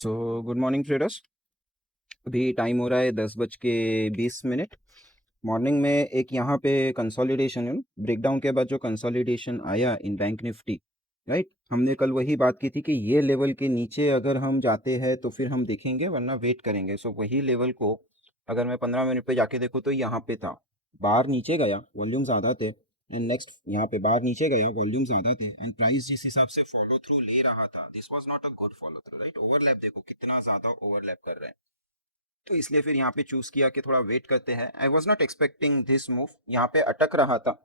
So good morning traders. अभी time हो रहा है 10:20। मॉर्निंग में एक यहाँ पे कंसोलिडेशन ब्रेकडाउन के बाद जो कंसोलिडेशन आया इन बैंक निफ्टी, राइट। हमने कल वही बात की थी कि ये लेवल के नीचे अगर हम जाते हैं तो फिर हम देखेंगे, वरना वेट करेंगे। सो वही लेवल को अगर मैं 15 मिनट पे जाके देखूँ तो यहाँ पे था, बाहर नीचे गया, वॉल्यूम ज़्यादा थे। एंड नेक्स्ट यहाँ पे बाहर नीचे गया, वॉल्यूम ज़्यादा थे, एंड प्राइस जिस हिसाब से फॉलो थ्रू ले रहा था, this was not a good follow through, right. Overlap देखो कितना ज़्यादा ओवरलैप कर रहा है। तो इसलिए फिर यहाँ पे चूज किया कि थोड़ा वेट करते हैं। I was not expecting this move, यहाँ पे अटक रहा था।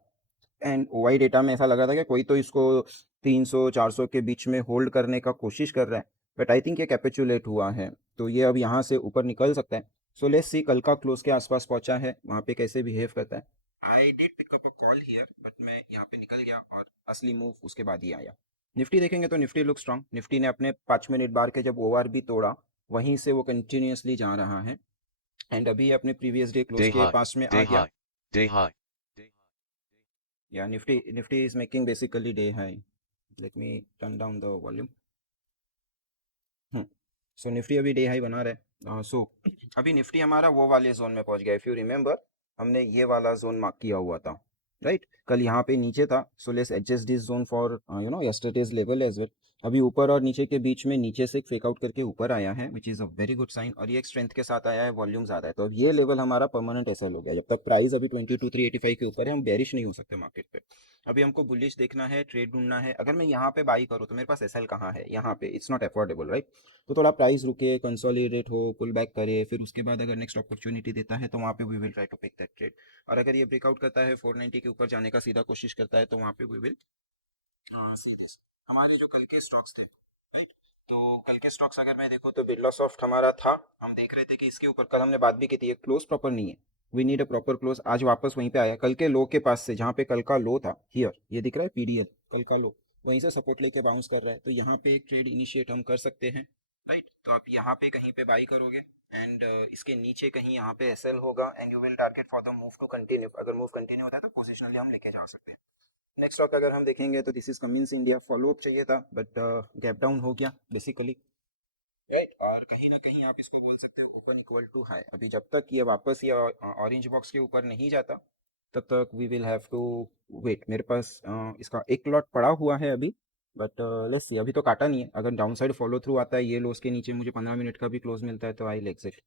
एंड ओवाई डेटा में ऐसा लगा था कि कोई तो इसको 300-400 के बीच में होल्ड करने का कोशिश कर रहा है, बट आई थिंक ये कैपिचुलेट हुआ है। तो ये अब यहाँ से ऊपर निकल सकता है। सो लेट्स सी कल का क्लोज के आसपास पहुंचा है, वहाँ पे कैसे बिहेव करता है। I did pick up a call here, but मैं यहाँ पे निकल गया और असली मूव उसके बाद ही आया। निफ्टी देखेंगे तो निफ्टी लुक स्ट्रांग। निफ्टी ने अपने 5 मिनट बार के जब ओवर भी तोड़ा, वहीं से वो कंटिन्यूसली जा रहा है। एंड अभी अपने प्रीवियस डे क्लोज Day के high, पास में आ day गया। high, day high. या Nifty is making basically day high. Let me turn down the volume. So Nifty अभी डे हाई बना रहा है। सो अभी निफ्टी हमारा वो वाले जोन में पहुंच गया। इफ यू रिमेंबर, हमने ये वाला जोन मार्क किया हुआ था, राइट। कल यहाँ पे नीचे था। So let's adjust this zone for yesterday's level as well. अभी ऊपर और नीचे के बीच में नीचे से एक फेक आउट करके ऊपर आया है, which is a very good sign. और ये एक स्ट्रेंथ के साथ आया है, वॉल्यूम ज़्यादा है। तो अब ये लेवल हमारा परमानेंट एसएल हो गया। जब तक प्राइस अभी 22,385 के ऊपर है, हम बेरिश नहीं हो सकते मार्केट पे। अभी हमको बुलिश देखना है, ट्रेड ढूंढना है। अगर मैं यहाँ पे बाई करूँ तो मेरे पास एसएल कहाँ है? यहाँ पे इट्स नॉट अफोर्डेबल, राइट। तो थोड़ा प्राइस रुके, कंसोलिडेट हो, पुल बैक करे, फिर उसके बाद अगर नेक्स्ट अपॉर्चुनिटी देता है तो वहाँ पे we will try to pick that trade. और अगर ये ब्रेकआउट करता है 490 के ऊपर जाने का सीधा कोशिश करता है, तो वहाँ पे वी विल सी दिस। हमारे जो कल के स्टॉक्स थे, राइट। तो कल के स्टॉक्स अगर मैं देखूँ तो बिरला सॉफ्ट हमारा था। हम देख रहे थे कि इसके ऊपर कल हमने बात भी की थी, ये क्लोज प्रॉपर नहीं है। We need a proper close. आज वापस वहीं पे आया, कल के लो के पास से, जहाँ पे कल का लो था। हियर ये दिख रहा है पीडीएल, कल का लो, वहीं से सपोर्ट लेके बाउंस कर रहा है। तो यहाँ पे एक ट्रेड इनिशिएट हम कर सकते हैं, राइट। तो आप यहाँ पे कहीं पे बाई करोगे, एंड इसके नीचे कहीं यहाँ पे एसएल होगा, and you will target for the move to continue. अगर मूव कंटिन्यू होता है तो पोजिशनली हम लेके जा सकते हैं। नेक्स्ट स्टॉक अगर हम देखेंगे तो this is Cummins India. Follow up चाहिए था, बट गैप डाउन हो गया बेसिकली, राइट। और कहीं ना कहीं आप इसको बोल सकते हो ओपन इक्वल टू हाई। अभी जब तक ये वापस ये ऑरेंज बॉक्स के ऊपर नहीं जाता, तब तक we will have to wait. मेरे पास इसका एक लॉट पड़ा हुआ है अभी, बट लेट्स सी। अभी तो काटा नहीं है। अगर डाउन साइड फॉलो थ्रू आता है, ये लोस के नीचे मुझे 15 मिनट का भी क्लोज मिलता है, तो आई एग्जिट।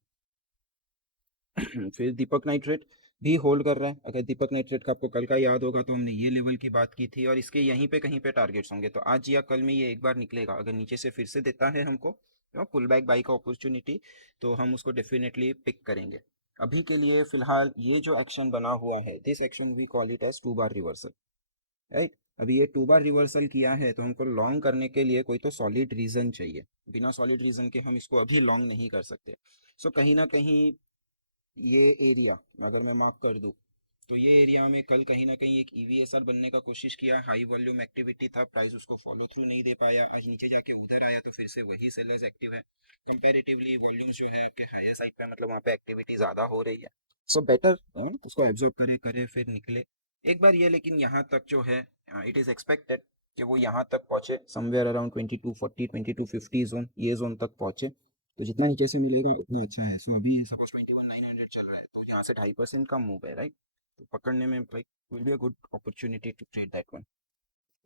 फिर दीपक नाइट्रेट भी होल्ड कर रहा है। अगर दीपक नाइट्रेट का आपको कल का याद होगा तो हमने ये लेवल की बात की थी, और इसके यहीं पे कहीं पे टारगेट्स होंगे। तो आज या कल में ये एक बार निकलेगा। अगर नीचे से फिर से देता है हमको पुल बैक बाई का अपॉर्चुनिटी, तो हम उसको डेफिनेटली पिक करेंगे। अभी के लिए फिलहाल ये जो एक्शन बना हुआ है, this action we call it as 2 bar reversal, right. अभी ये 2 बार रिवर्सल किया है, तो हमको लॉन्ग करने के लिए कोई तो सॉलिड रीजन चाहिए। बिना सॉलिड रीजन के हम इसको अभी लॉन्ग नहीं कर सकते। सो कहीं ना कहीं ये एरिया अगर मैं मार्क कर दूं, तो ये एरिया में कल कहीं ना कहीं एक ईवीएसआर बनने का कोशिश किया। हाई वॉल्यूम एक्टिविटी था, प्राइस उसको फॉलो थ्रू नहीं दे पाया। आज नीचे जाके उधर आया, तो फिर से वही सेलर्स एक्टिव है। कंपैरेटिवली वॉल्यूम्स जो है आपके हायर साइड पे, मतलब वहाँ पे एक्टिविटी ज़्यादा हो रही है। सो बेटर उसको एब्जॉर्ब करे करे फिर निकले एक बार ये। लेकिन यहाँ तक जो है, इट इज़ एक्सपेक्टेड कि वो यहाँ तक पहुँचे, समवेयर अराउंड 2240 2250 जोन, ये जोन तक पहुँचे। तो जितना नीचे से मिलेगा उतना अच्छा है। सो अभी सपोज 21,900 चल रहा है, तो यहाँ से 2.5% का मूव है, राइट। तो पकड़ने में like will be a good opportunity to trade that one.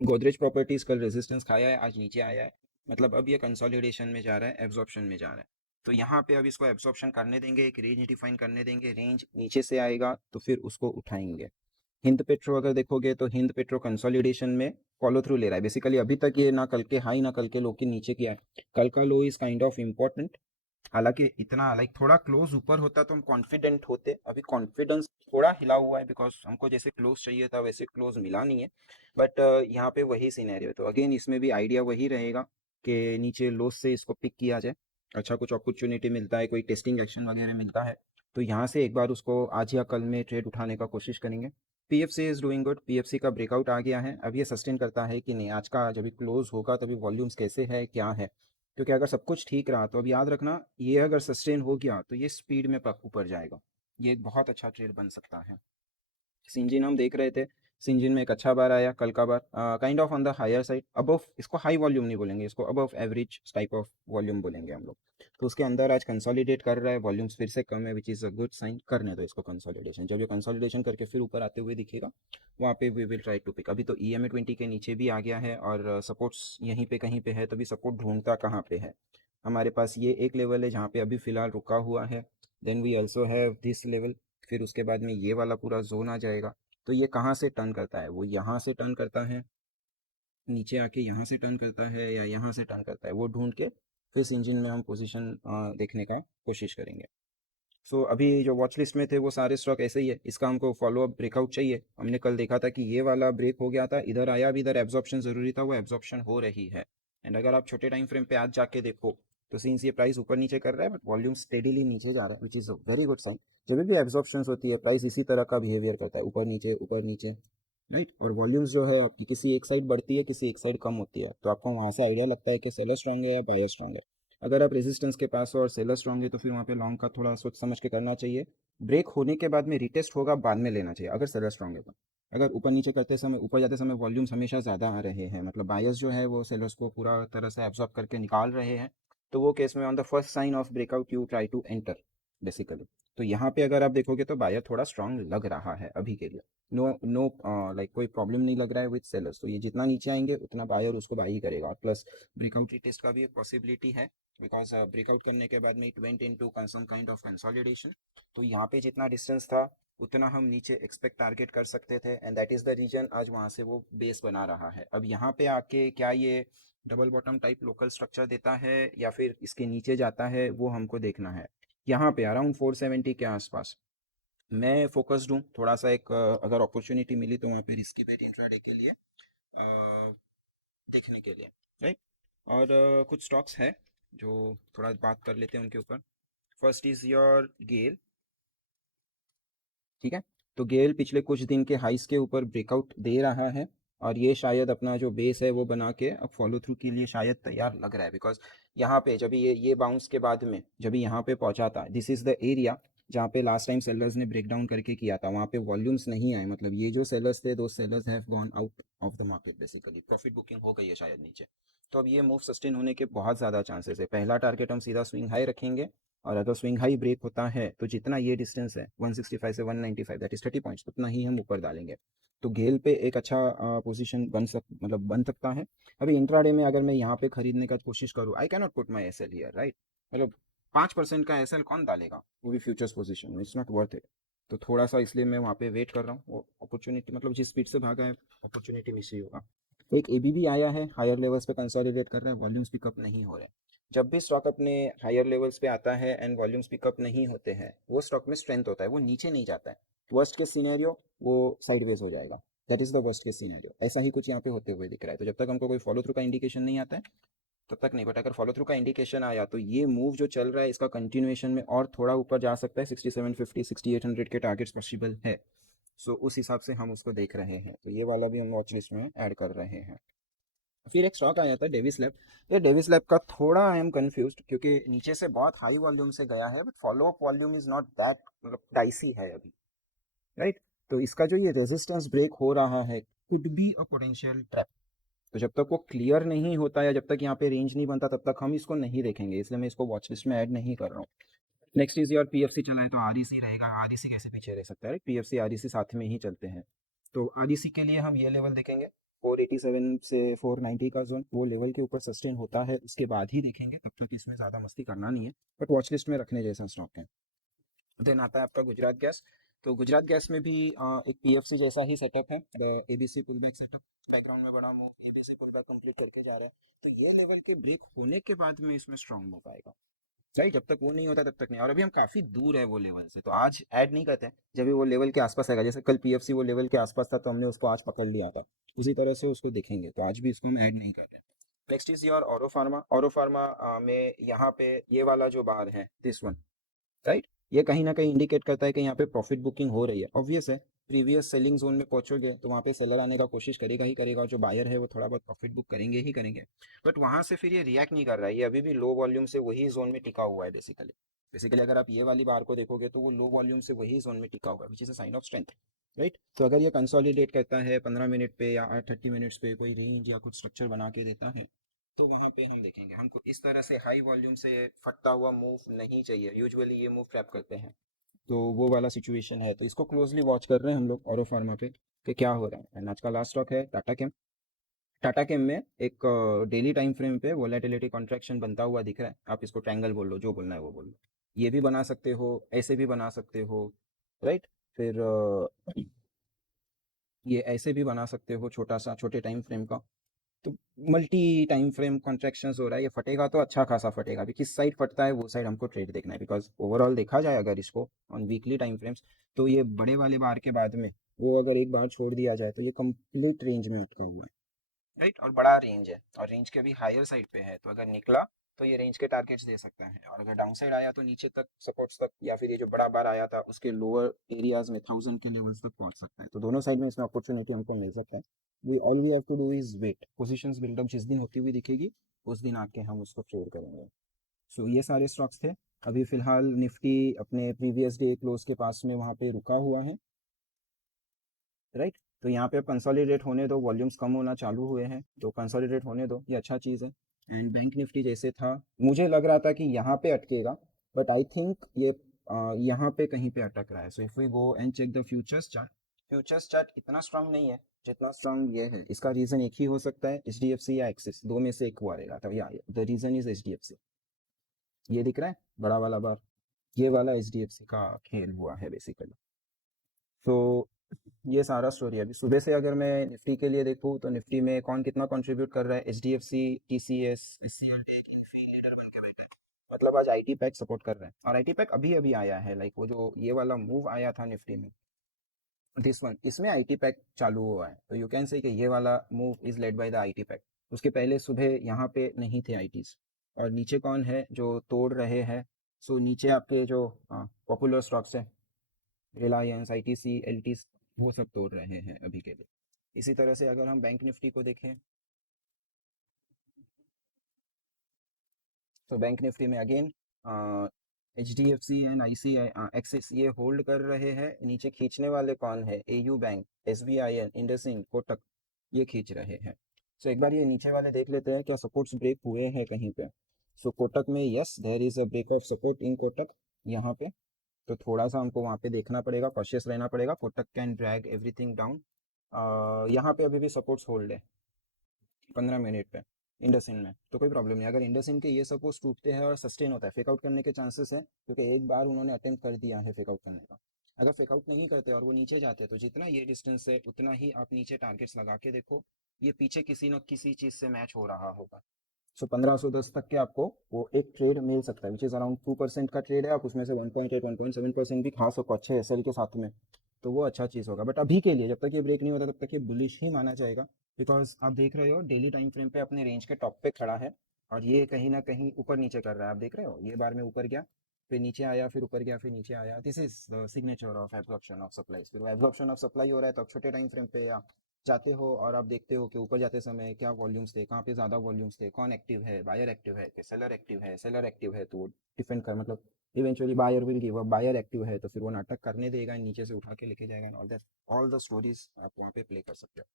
Godrej Properties कल रेजिस्टेंस खाया है, आज नीचे आया है। मतलब अब ये कंसोलिडेशन में जा रहा है, एब्जॉर्प्शन में जा रहा है। तो यहाँ पे अब इसको एब्जॉर्प्शन करने देंगे, एक रेंज डिफाइन करने देंगे। रेंज नीचे से आएगा तो फिर उसको उठाएंगे। हिंद पेट्रो अगर देखोगे तो हिंद पेट्रो कंसोलिडेशन में फॉलो थ्रू ले रहा है बेसिकली। अभी तक ये ना कल के हाई ना कल के लो के नीचे किया है। कल का लो इज काइंड ऑफ इम्पोर्टेंट। हालांकि इतना लाइक थोड़ा क्लोज ऊपर होता तो हम कॉन्फिडेंट होते। अभी कॉन्फिडेंस थोड़ा हिला हुआ है, बिकॉज हमको जैसे क्लोज चाहिए था वैसे क्लोज मिला नहीं है। बट यहाँ पे वही सिनेरियो है। तो अगेन इसमें भी आइडिया वही रहेगा कि नीचे लोस से इसको पिक किया जाए। अच्छा कुछ अपॉर्चुनिटी मिलता है, कोई टेस्टिंग एक्शन वगैरह मिलता है, तो यहाँ से एक बार उसको आज या कल में ट्रेड उठाने का कोशिश करेंगे। PFC is doing good. PFC का ब्रेकआउट आ गया है। अब ये सस्टेन करता है कि नहीं, आज का जब क्लोज होगा तभी वॉल्यूम्स कैसे है क्या है। क्योंकि अगर सब कुछ ठीक रहा तो अब याद रखना, ये अगर सस्टेन हो गया तो ये स्पीड में ऊपर जाएगा। ये एक बहुत अच्छा ट्रेड बन सकता है। सिंजिन हम देख रहे थे, सिंजिन में एक अच्छा बार आया, कल का bar kind of on the higher side, above, इसको हाई वॉल्यूम नहीं बोलेंगे, इसको above average type of volume बोलेंगे हम लोग। तो उसके अंदर आज कंसोलिडेट कर रहा है, वॉल्यूम्स फिर से कम है, which is a good sign. करने दो इसको कंसोलिडेशन, जब ये कंसोलिडेशन करके फिर ऊपर आते हुए दिखेगा वहाँ पे we will try to pick. अभी तो EMA 20 के नीचे भी आ गया है और सपोर्ट्स यहीं पे कहीं पे है, तो भी सपोर्ट ढूंढता कहाँ पे है। हमारे पास ये एक लेवल है जहाँ पे अभी फ़िलहाल रुका हुआ है, then we also have this level, फिर उसके बाद में ये वाला पूरा जोन आ जाएगा। तो ये कहाँ से टर्न करता है, वो यहाँ से टर्न करता है, नीचे आके यहाँ से टर्न करता है, या यहाँ से टर्न करता है, वो ढूंढ के फिर इस इंजन में हम पोजीशन देखने का कोशिश करेंगे। सो अभी जो वॉच लिस्ट में थे वो सारे स्टॉक ऐसे ही है, इसका हमको फॉलो अप ब्रेकआउट चाहिए। हमने कल देखा था कि ये वाला ब्रेक हो गया था, इधर आया, अभी इधर एब्जॉर्प्शन ज़रूरी था, वो एब्जॉर्प्शन हो रही है। एंड अगर आप छोटे टाइम फ्रेम पे आज जाके देखो तो सिंस ये प्राइस ऊपर नीचे कर रहा है बट वॉल्यूम स्टेडीली नीचे जा रहा है, which is a very good sign. जब भी एब्जॉर्प्शन होती है प्राइस इसी तरह का बिहेवियर करता है, ऊपर नीचे, राइट। और वॉल्यूम्स जो है आपकी किसी एक साइड बढ़ती है, किसी एक साइड कम होती है, तो आपको वहाँ से आइडिया लगता है कि सेलर स्ट्रांग है या बायर स्ट्रांग है। अगर आप रेजिस्टेंस के पास हो और सेलर स्ट्रांग है तो फिर वहाँ पे लॉन्ग का थोड़ा सोच समझ के करना चाहिए। ब्रेक होने के बाद में रिटेस्ट होगा, बाद में लेना चाहिए अगर सेलर स्ट्रांग है तो। अगर ऊपर नीचे करते समय, ऊपर जाते समय वॉल्यूम्स हमेशा ज़्यादा आ रहे हैं, मतलब बायर्स जो है वो सेलर्स को पूरा तरह से एब्जॉर्ब करके निकाल रहे हैं, तो वो केस में on the first sign of breakout you try to enter basically. तो यहाँ पे अगर आप देखोगे तो बायर थोड़ा स्ट्रांग लग रहा है अभी के लिए। नो नो, लाइक कोई प्रॉब्लम नहीं लग रहा है विद सेलर्स, तो ये जितना नीचे आएंगे उतना बायर उसको बाई ही करेगा। और प्लस ब्रेकआउट रीटेस्ट का भी एक पॉसिबिलिटी है, बिकॉज ब्रेकआउट करने के बाद में it went into some kind of consolidation. तो यहाँ पे जितना डिस्टेंस था उतना हम नीचे एक्सपेक्ट टारगेट कर सकते थे, and that is the reason आज वहाँ से वो बेस बना रहा है। अब यहाँ पे आके क्या ये double bottom type local structure देता है या फिर इसके नीचे जाता है, वो हमको देखना है। यहाँ पे अराउंड 470 के आसपास मैं फोकस्ड हूँ थोड़ा सा। एक अगर अपॉर्चुनिटी मिली तो वहाँ पे रिस्की बेट इंट्राडे के लिए देखने के लिए, राइट। और कुछ स्टॉक्स है जो थोड़ा बात कर लेते हैं उनके ऊपर। फर्स्ट इज़ योर गेल, ठीक है। तो गेल पिछले कुछ दिन के हाइस के ऊपर ब्रेकआउट दे रहा है, और ये शायद अपना जो बेस है वो बना के अब फॉलो थ्रू के लिए शायद तैयार लग रहा है। बिकॉज यहाँ पे जब ये बाउंस के बाद में जब यहाँ पे पहुंचा था, दिस इज़ द एरिया जहाँ पे लास्ट टाइम सेलर्स ने ब्रेक डाउन करके किया था, वहाँ पे वॉल्यूम्स नहीं आए, मतलब ये जो सेलर्स थे दो sellers have gone out of the market basically, profit booking हो गई है शायद नीचे। तो अब ये मूव सस्टेन होने के बहुत ज़्यादा चांसेस है। पहला टारगेट हम सीधा स्विंग हाई रखेंगे, और अगर स्विंग हाई ब्रेक होता है तो जितना ये डिस्टेंस है 165 से 195, दैट इज 30 पॉइंट्स, उतना ही हम ऊपर डालेंगे। तो गेल पे एक अच्छा पोजीशन बन सकता है। अभी इंट्राडे में अगर मैं यहाँ पे खरीदने का कोशिश करूँ, I cannot put my SL here, right. मतलब 5% का एसएल कौन डालेगा, वो भी फ्यूचर्स पोजीशन में, इट्स नॉट वर्थ इट। तो थोड़ा सा इसलिए मैं वहाँ पे वेट कर रहा हूँ, वो अपॉर्चुनिटी मतलब जिस स्पीड से भागा है अपॉर्चुनिटी मिस ही होगा। एक एबीबी आया है, हायर लेवल्स पे कंसोलिडेट कर रहा है, वॉल्यूम्स पिकअप नहीं हो रहे। जब भी स्टॉक अपने हायर लेवल्स पे आता है एंड वॉल्यूम्स पिकअप नहीं होते हैं, वो स्टॉक में स्ट्रेंथ होता है, वो नीचे नहीं जाता है। वर्स्ट केस सिनेरियो वो साइडवेज हो जाएगा, that is the worst case scenario. ऐसा ही कुछ यहाँ पे होते हुए दिख रहा है। तो जब तक हमको कोई फॉलो थ्रू का इंडिकेशन नहीं आता है तब तक नहीं, बट अगर फॉलो थ्रू का इंडिकेशन आया तो ये मूव जो चल रहा है इसका कंटिन्यूएशन में और थोड़ा ऊपर जा सकता है। 6750 6800 के टारगेट्स पॉसिबल है। सो उस हिसाब से हम उसको देख रहे हैं, तो ये वाला भी हम वॉच लिस्ट में ऐड कर रहे हैं। फिर एक स्टॉक आया था डेविस लैब। ये डेविस लैब का थोड़ा आई एम कंफ्यूज्ड, क्योंकि नीचे से बहुत हाई वॉल्यूम से गया है but follow up volume is not that, मतलब डाइसी है अभी, राइट। तो इसका जो ये रेजिस्टेंस ब्रेक हो रहा है could be a potential trap. तो जब तक वो क्लियर नहीं होता या जब तक यहाँ पे रेंज नहीं बनता तब तक हम इसको नहीं देखेंगे, इसलिए मैं इसको वॉच लिस्ट में ऐड नहीं कर रहा हूँ। नेक्स्ट इज योर पीएफसी चला है तो आरईसी रहेगा, आरईसी कैसे पीछे रह सकता है, पीएफसी आरईसी साथ में ही चलते हैं। तो आरईसी के लिए हम ये लेवल देखेंगे 487 से 490 का जोन, वो लेवल के ऊपर सस्टेन होता है उसके बाद ही देखेंगे, तब तक इसमें ज़्यादा मस्ती करना नहीं है, बट वॉच लिस्ट में रखने जैसा स्टॉक है। देन आता है आपका गुजरात गैस। तो गुजरात गैस में भी एक पीएफसी जैसा ही सेटअप है, ABC pull back setup, background में बड़ा move ABC pull back complete करके जा रहा है। तो ये लेवल के ब्रेक होने के बाद में इसमें स्ट्रॉन्ग मूव आएगा, राइट। जब तक वो नहीं होता तब तक नहीं, और अभी हम काफी दूर है वो लेवल से, तो आज ऐड नहीं करते हैं। जब भी वो लेवल के आसपास आएगा, जैसे कल पीएफसी वो लेवल के आसपास था तो हमने उसको आज पकड़ लिया था, उसी तरह से उसको देखेंगे, तो आज भी इसको हम ऐड नहीं कर रहे हैं। Next is your Auro pharma. Auro pharma में यहाँ पे ये वाला जो बार है दिस वन, राइट, ये कहीं ना कहीं इंडिकेट करता है कि यहाँ पे प्रॉफिट बुकिंग हो रही है। ऑब्वियस है, प्रीवियस सेलिंग जोन में पहुंचोगे तो वहाँ पे सेलर आने का कोशिश करेगा ही करेगा, और जो बायर है वो थोड़ा बहुत प्रॉफिट बुक करेंगे ही करेंगे। बट वहाँ से फिर ये रिएक्ट नहीं कर रहा है, ये अभी भी लो वॉल्यूम से वही जोन में टिका हुआ है बेसिकली। बेसिकली अगर आप ये वाली बार को देखोगे तो वो लो वॉल्यूम से वही जोन में टिका हुआ है, which is a sign of strength. Right. तो अगर ये कंसोलिडेट करता है 15 मिनट पे या 30 मिनट्स पे कोई रेंज या कुछ स्ट्रक्चर बना के देता है, तो वहाँ पे हम देखेंगे। हमको इस तरह से हाई वॉल्यूम से फटता हुआ मूव नहीं चाहिए, यूजुअली ये मूव ट्रैप करते हैं। तो वो वाला सिचुएशन है, तो इसको क्लोजली वॉच कर रहे हैं हम लोग ऑरो फार्मा पे कि क्या हो रहा है। एंड आज का लास्ट स्टॉक है टाटा केम। टाटा केम में एक डेली टाइम फ्रेम पे वोलेटिलिटी कॉन्ट्रैक्शन बनता हुआ दिख रहा है। आप इसको ट्रायंगल बोल लो, जो बोलना है वो बोल लो। ये भी बना सकते हो, ऐसे भी बना सकते हो, राइट। फिर ये ऐसे भी बना सकते हो, छोटा सा छोटे टाइम फ्रेम का। तो मल्टी टाइम फ्रेम कॉन्ट्रैक्शंस हो रहा है, ये फटेगा तो अच्छा खासा फटेगा। अभी किस साइड फटता है वो साइड हमको ट्रेड देखना है, बिकॉज ओवरऑल देखा जाए अगर इसको ऑन वीकली टाइम फ्रेम्स, तो ये बड़े वाले बार के बाद में वो अगर एक बार छोड़ दिया जाए तो ये कंप्लीट रेंज में अटका हुआ है, राइट। और बड़ा रेंज है, और रेंज के अभी हायर साइड पे है, तो अगर निकला तो ये रेंज के टारगेट्स दे सकता है। और अगर डाउन साइड आया तो नीचे तक सपोर्ट्स तक, या फिर ये जो बड़ा बार आया था उसके लोअर एरियाज में 1000 के लेवल्स तक पहुंच सकता है। तो दोनों साइड में इसमें अपॉर्चुनिटी हमको मिल सकता है। We all we have to do is wait. Positions build up जिस दिन होती हुई दिखेगी उस दिन आके हम उसको ट्रेड करेंगे। सो ये सारे स्टॉक्स थे। अभी फिलहाल निफ्टी अपने प्रीवियस डे क्लोज के पास में वहाँ पे रुका हुआ है, राइट। तो यहाँ पे कंसोलिडेट होने दो, वॉल्यूम्स कम होना चालू हुए हैं, तो कंसोलिडेट होने दो, ये अच्छा चीज़ है। एंड बैंक निफ्टी जैसे था, मुझे लग रहा था कि यहाँ पे अटकेगा, बट आई थिंक ये यहाँ पे कहीं पे अटक रहा है। So if we go and check the futures chart, futures chart इतना स्ट्रांग नहीं है जितना स्ट्रांग ये है। इसका रीजन एक ही हो सकता है, एच डी एफ सी या एक्सिस, दो में से एक हुआ रहेगा। तो या the reason is H D F C. ये दिख रहा है बड़ा वाला बार, ये वाला एच डी एफ सी का खेल हुआ है बेसिकली। तो ये सारा स्टोरी है। अभी सुबह से अगर मैं निफ्टी के लिए देखूँ तो निफ्टी में कौन कितना कंट्रीब्यूट कर रहा है, H D F C, T C S, S C L T leader बन के बैठे हैं। मतलब आज आई टी पैक सपोर्ट कर रहे हैं, और आई टी पैक अभी अभी आया है, लाइक वो जो ये वाला मूव आया था निफ्टी में, दिस वन, इसमें आई टी पैक चालू हुआ है। तो यू कैन से कि ये वाला move is led by the I T pack. उसके पहले सुबह यहाँ पे नहीं थे आई टीज। और नीचे कौन है जो तोड़ रहे हैं? सो नीचे आपके जो पॉपुलर स्टॉक्स है, रिलायंस, आईटीसी, एलटीस, वो सब तोड़ रहे हैं अभी के लिए। इसी तरह से अगर हम बैंक निफ्टी को देखें, तो बैंक निफ्टी में again H D F C and I C I Axis ये होल्ड कर रहे हैं। नीचे खींचने वाले कौन है? A U bank, S B I N, IndusInd, Kotak, ये खींच रहे हैं। सो एक बार ये नीचे वाले देख लेते हैं क्या सपोर्ट्स ब्रेक हुए हैं कहीं पे। सो कोटक में yes, there is a break of support in Kotak यहाँ पे। तो थोड़ा सा हमको वहाँ पे देखना पड़ेगा, कॉशियस रहना पड़ेगा। Kotak can drag everything down. यहाँ पे अभी भी सपोर्ट्स होल्ड है 15 मिनट पे इंडसइंड में, तो कोई प्रॉब्लम नहीं। अगर इंडसइंड के ये सपोर्ट्स टूटते हैं और सस्टेन होता है, फेकआउट करने के चांसेस है, क्योंकि एक बार उन्होंने अटेम्प्ट कर दिया है फेकआउट करने का। अगर फेकआउट नहीं करते और वो नीचे जाते तो जितना ये डिस्टेंस है उतना ही आप नीचे टारगेट्स लगा के देखो, ये पीछे किसी न किसी चीज़ से मैच हो रहा होगा। सो 1510 तक के आपको वो एक ट्रेड मिल सकता है, विच इज़ अराउंड 2% का ट्रेड है। आप उसमें से 1.8 1.7% भी खा सको अच्छे एसएल के साथ में, तो वो अच्छा चीज़ होगा। बट अभी के लिए जब तक ये ब्रेक नहीं होता तब तक ये बुलिश ही माना जाएगा, बिकॉज आप देख रहे हो डेली टाइम फ्रेम पे अपने रेंज के टॉप पे खड़ा है, और ये कहीं ना कहीं ऊपर नीचे कर रहा है। आप देख रहे हो ये बार में ऊपर गया, फिर नीचे आया, फिर ऊपर गया, फिर नीचे आया। This is signature of absorption of supply. फिर वो एब्जॉर्प्शन ऑफ सप्लाई हो रहा है तो आप छोटे टाइम फ्रेम पे या जाते हो और आप देखते हो कि ऊपर जाते समय क्या वॉल्यूम्स थे, कहाँ पे ज़्यादा वॉल्यूम्स थे, कौन एक्टिव है, बायर एक्टिव है कि सेलर एक्टिव है। सेलर एक्टिव है तो वो डिफेंड कर, मतलब eventually buyer will give up. Buyer active है तो फिर वो नाटक करने देगा, नीचे से उठा के लेके जाएगा। All that, all the stories आप वहाँ पे प्ले कर सकते हो।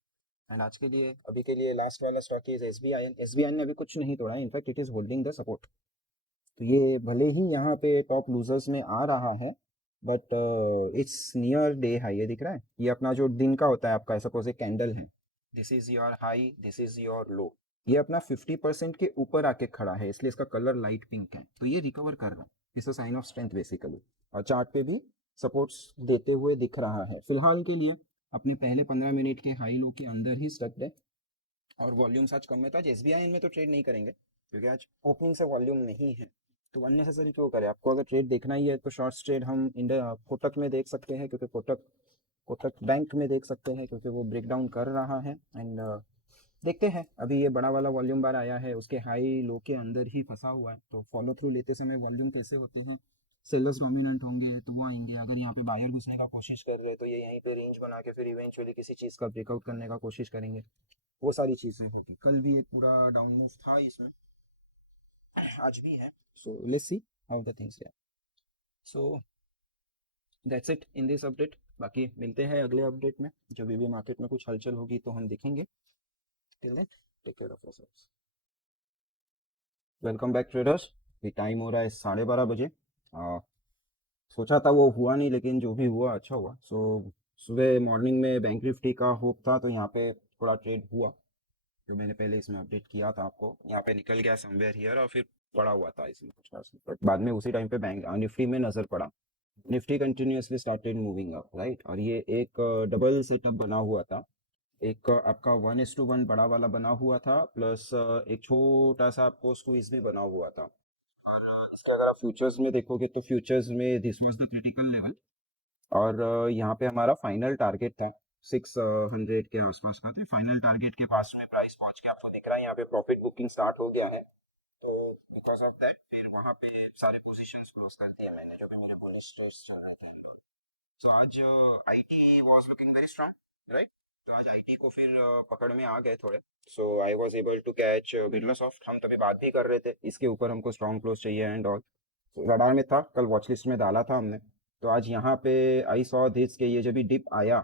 एंड आज के लिए, अभी के लिए लास्ट वाला stock is S B I N. S B I ने अभी कुछ नहीं तोड़ा है, in fact it is holding the support. तो ये भले ही यहाँ पे टॉप लूजर्स में आ रहा है, but it's near day high. ये दिख रहा है, ये अपना जो दिन का होता है आपका, सपोज एक कैंडल है, this is your high, this is your लो। ये अपना 50% के ऊपर आके खड़ा है, इसलिए इसका कलर लाइट पिंक है। तो ये रिकवर कर रहा है, it's a sign of strength basically. और चार्ट पे भी सपोर्ट्स देते हुए दिख रहा है फिलहाल के लिए। अपने पहले 15 मिनट के हाई लो के अंदर ही स्टक है, और वॉल्यूम्स आज कम है। तो आज एस बी आई में तो ट्रेड नहीं करेंगे, क्योंकि आज ओपनिंग से वॉल्यूम नहीं है। तो अननेसेसरी क्यों करें? आपको अगर ट्रेड देखना ही है तो शॉर्ट ट्रेड हम इंडिया कोटक में देख सकते हैं, क्योंकि कोटक, कोटक बैंक में देख सकते हैं, क्योंकि वो ब्रेक डाउन कर रहा है। एंड देखते हैं, अभी ये बड़ा वाला वॉल्यूम बार आया है, उसके हाई लो के अंदर ही फंसा हुआ है। तो फॉलो थ्रू लेते समय वॉल्यूम कैसे होते हैं, सेलर्स डोमिनेंट होंगे तो वो आएंगे। अगर यहाँ पे बायर घुसने का कोशिश कर रहे हैं तो ये यहीं पे रेंज बना के फिर इवेंचुअली किसी चीज़ का ब्रेकआउट करने का कोशिश करेंगे। वो सारी चीज़ें होगी। कल भी एक पूरा डाउन मूव था इसमें, आज भी है। So let's see how the things are. So that's it in this update. बाकी मिलते हैं अगले अपडेट में, जब भी मार्केट में कुछ हलचल होगी तो हम देखेंगे। Till then take care of yourselves. Welcome back traders. ये टाइम हो रहा है 12:30 बजे। सोचा था वो हुआ नहीं, लेकिन जो भी हुआ अच्छा हुआ। सुबह मॉर्निंग में बैंक निफ्टी का होप था, तो यहाँ पे थोड़ा ट्रेड हुआ, जो मैंने पहले इसमें अपडेट किया था आपको। यहाँ पे निकल गया समवेयर हियर, और फिर पड़ा हुआ था इसमें कुछ खास, बट बाद में उसी टाइम पे बैंक निफ्टी में नजर पड़ा। Nifty continuously started moving up, right. और ये एक डबल सेटअप बना हुआ था। एक आपका 1:1 बड़ा वाला बना हुआ था, प्लस एक छोटा सा आपको स्क्वीज भी बना हुआ था। इसके अगर आप फ्यूचर्स में देखोगे तो फ्यूचर्स में this was the critical level, और यहाँ पे हमारा फाइनल टारगेट था 600 के आसपास का। तो फाइनल टारगेट के पास में प्राइस पहुंच के आपको दिख रहा है यहाँ पे प्रॉफिट बुकिंग स्टार्ट हो गया है। तो बिकॉज ऑफ दैट फिर वहाँ पे सारे पोजीशंस क्लोज कर दिए मैंने, जो भी मेरे बुलिश ट्रेड्स चल रहे थे। सो आज IT was looking very strong, right. तो आज आईटी को फिर पकड़ में आ गए थोड़े। So I was able to catch Birla soft. हम तभी बात भी कर रहे थे इसके ऊपर, हमको स्ट्रॉन्ग क्लोज चाहिए एंड ऑल। रडार में था, कल वॉच लिस्ट में डाला था हमने। तो आज यहाँ पे आई सॉ दिस के ये जब भी डिप आया,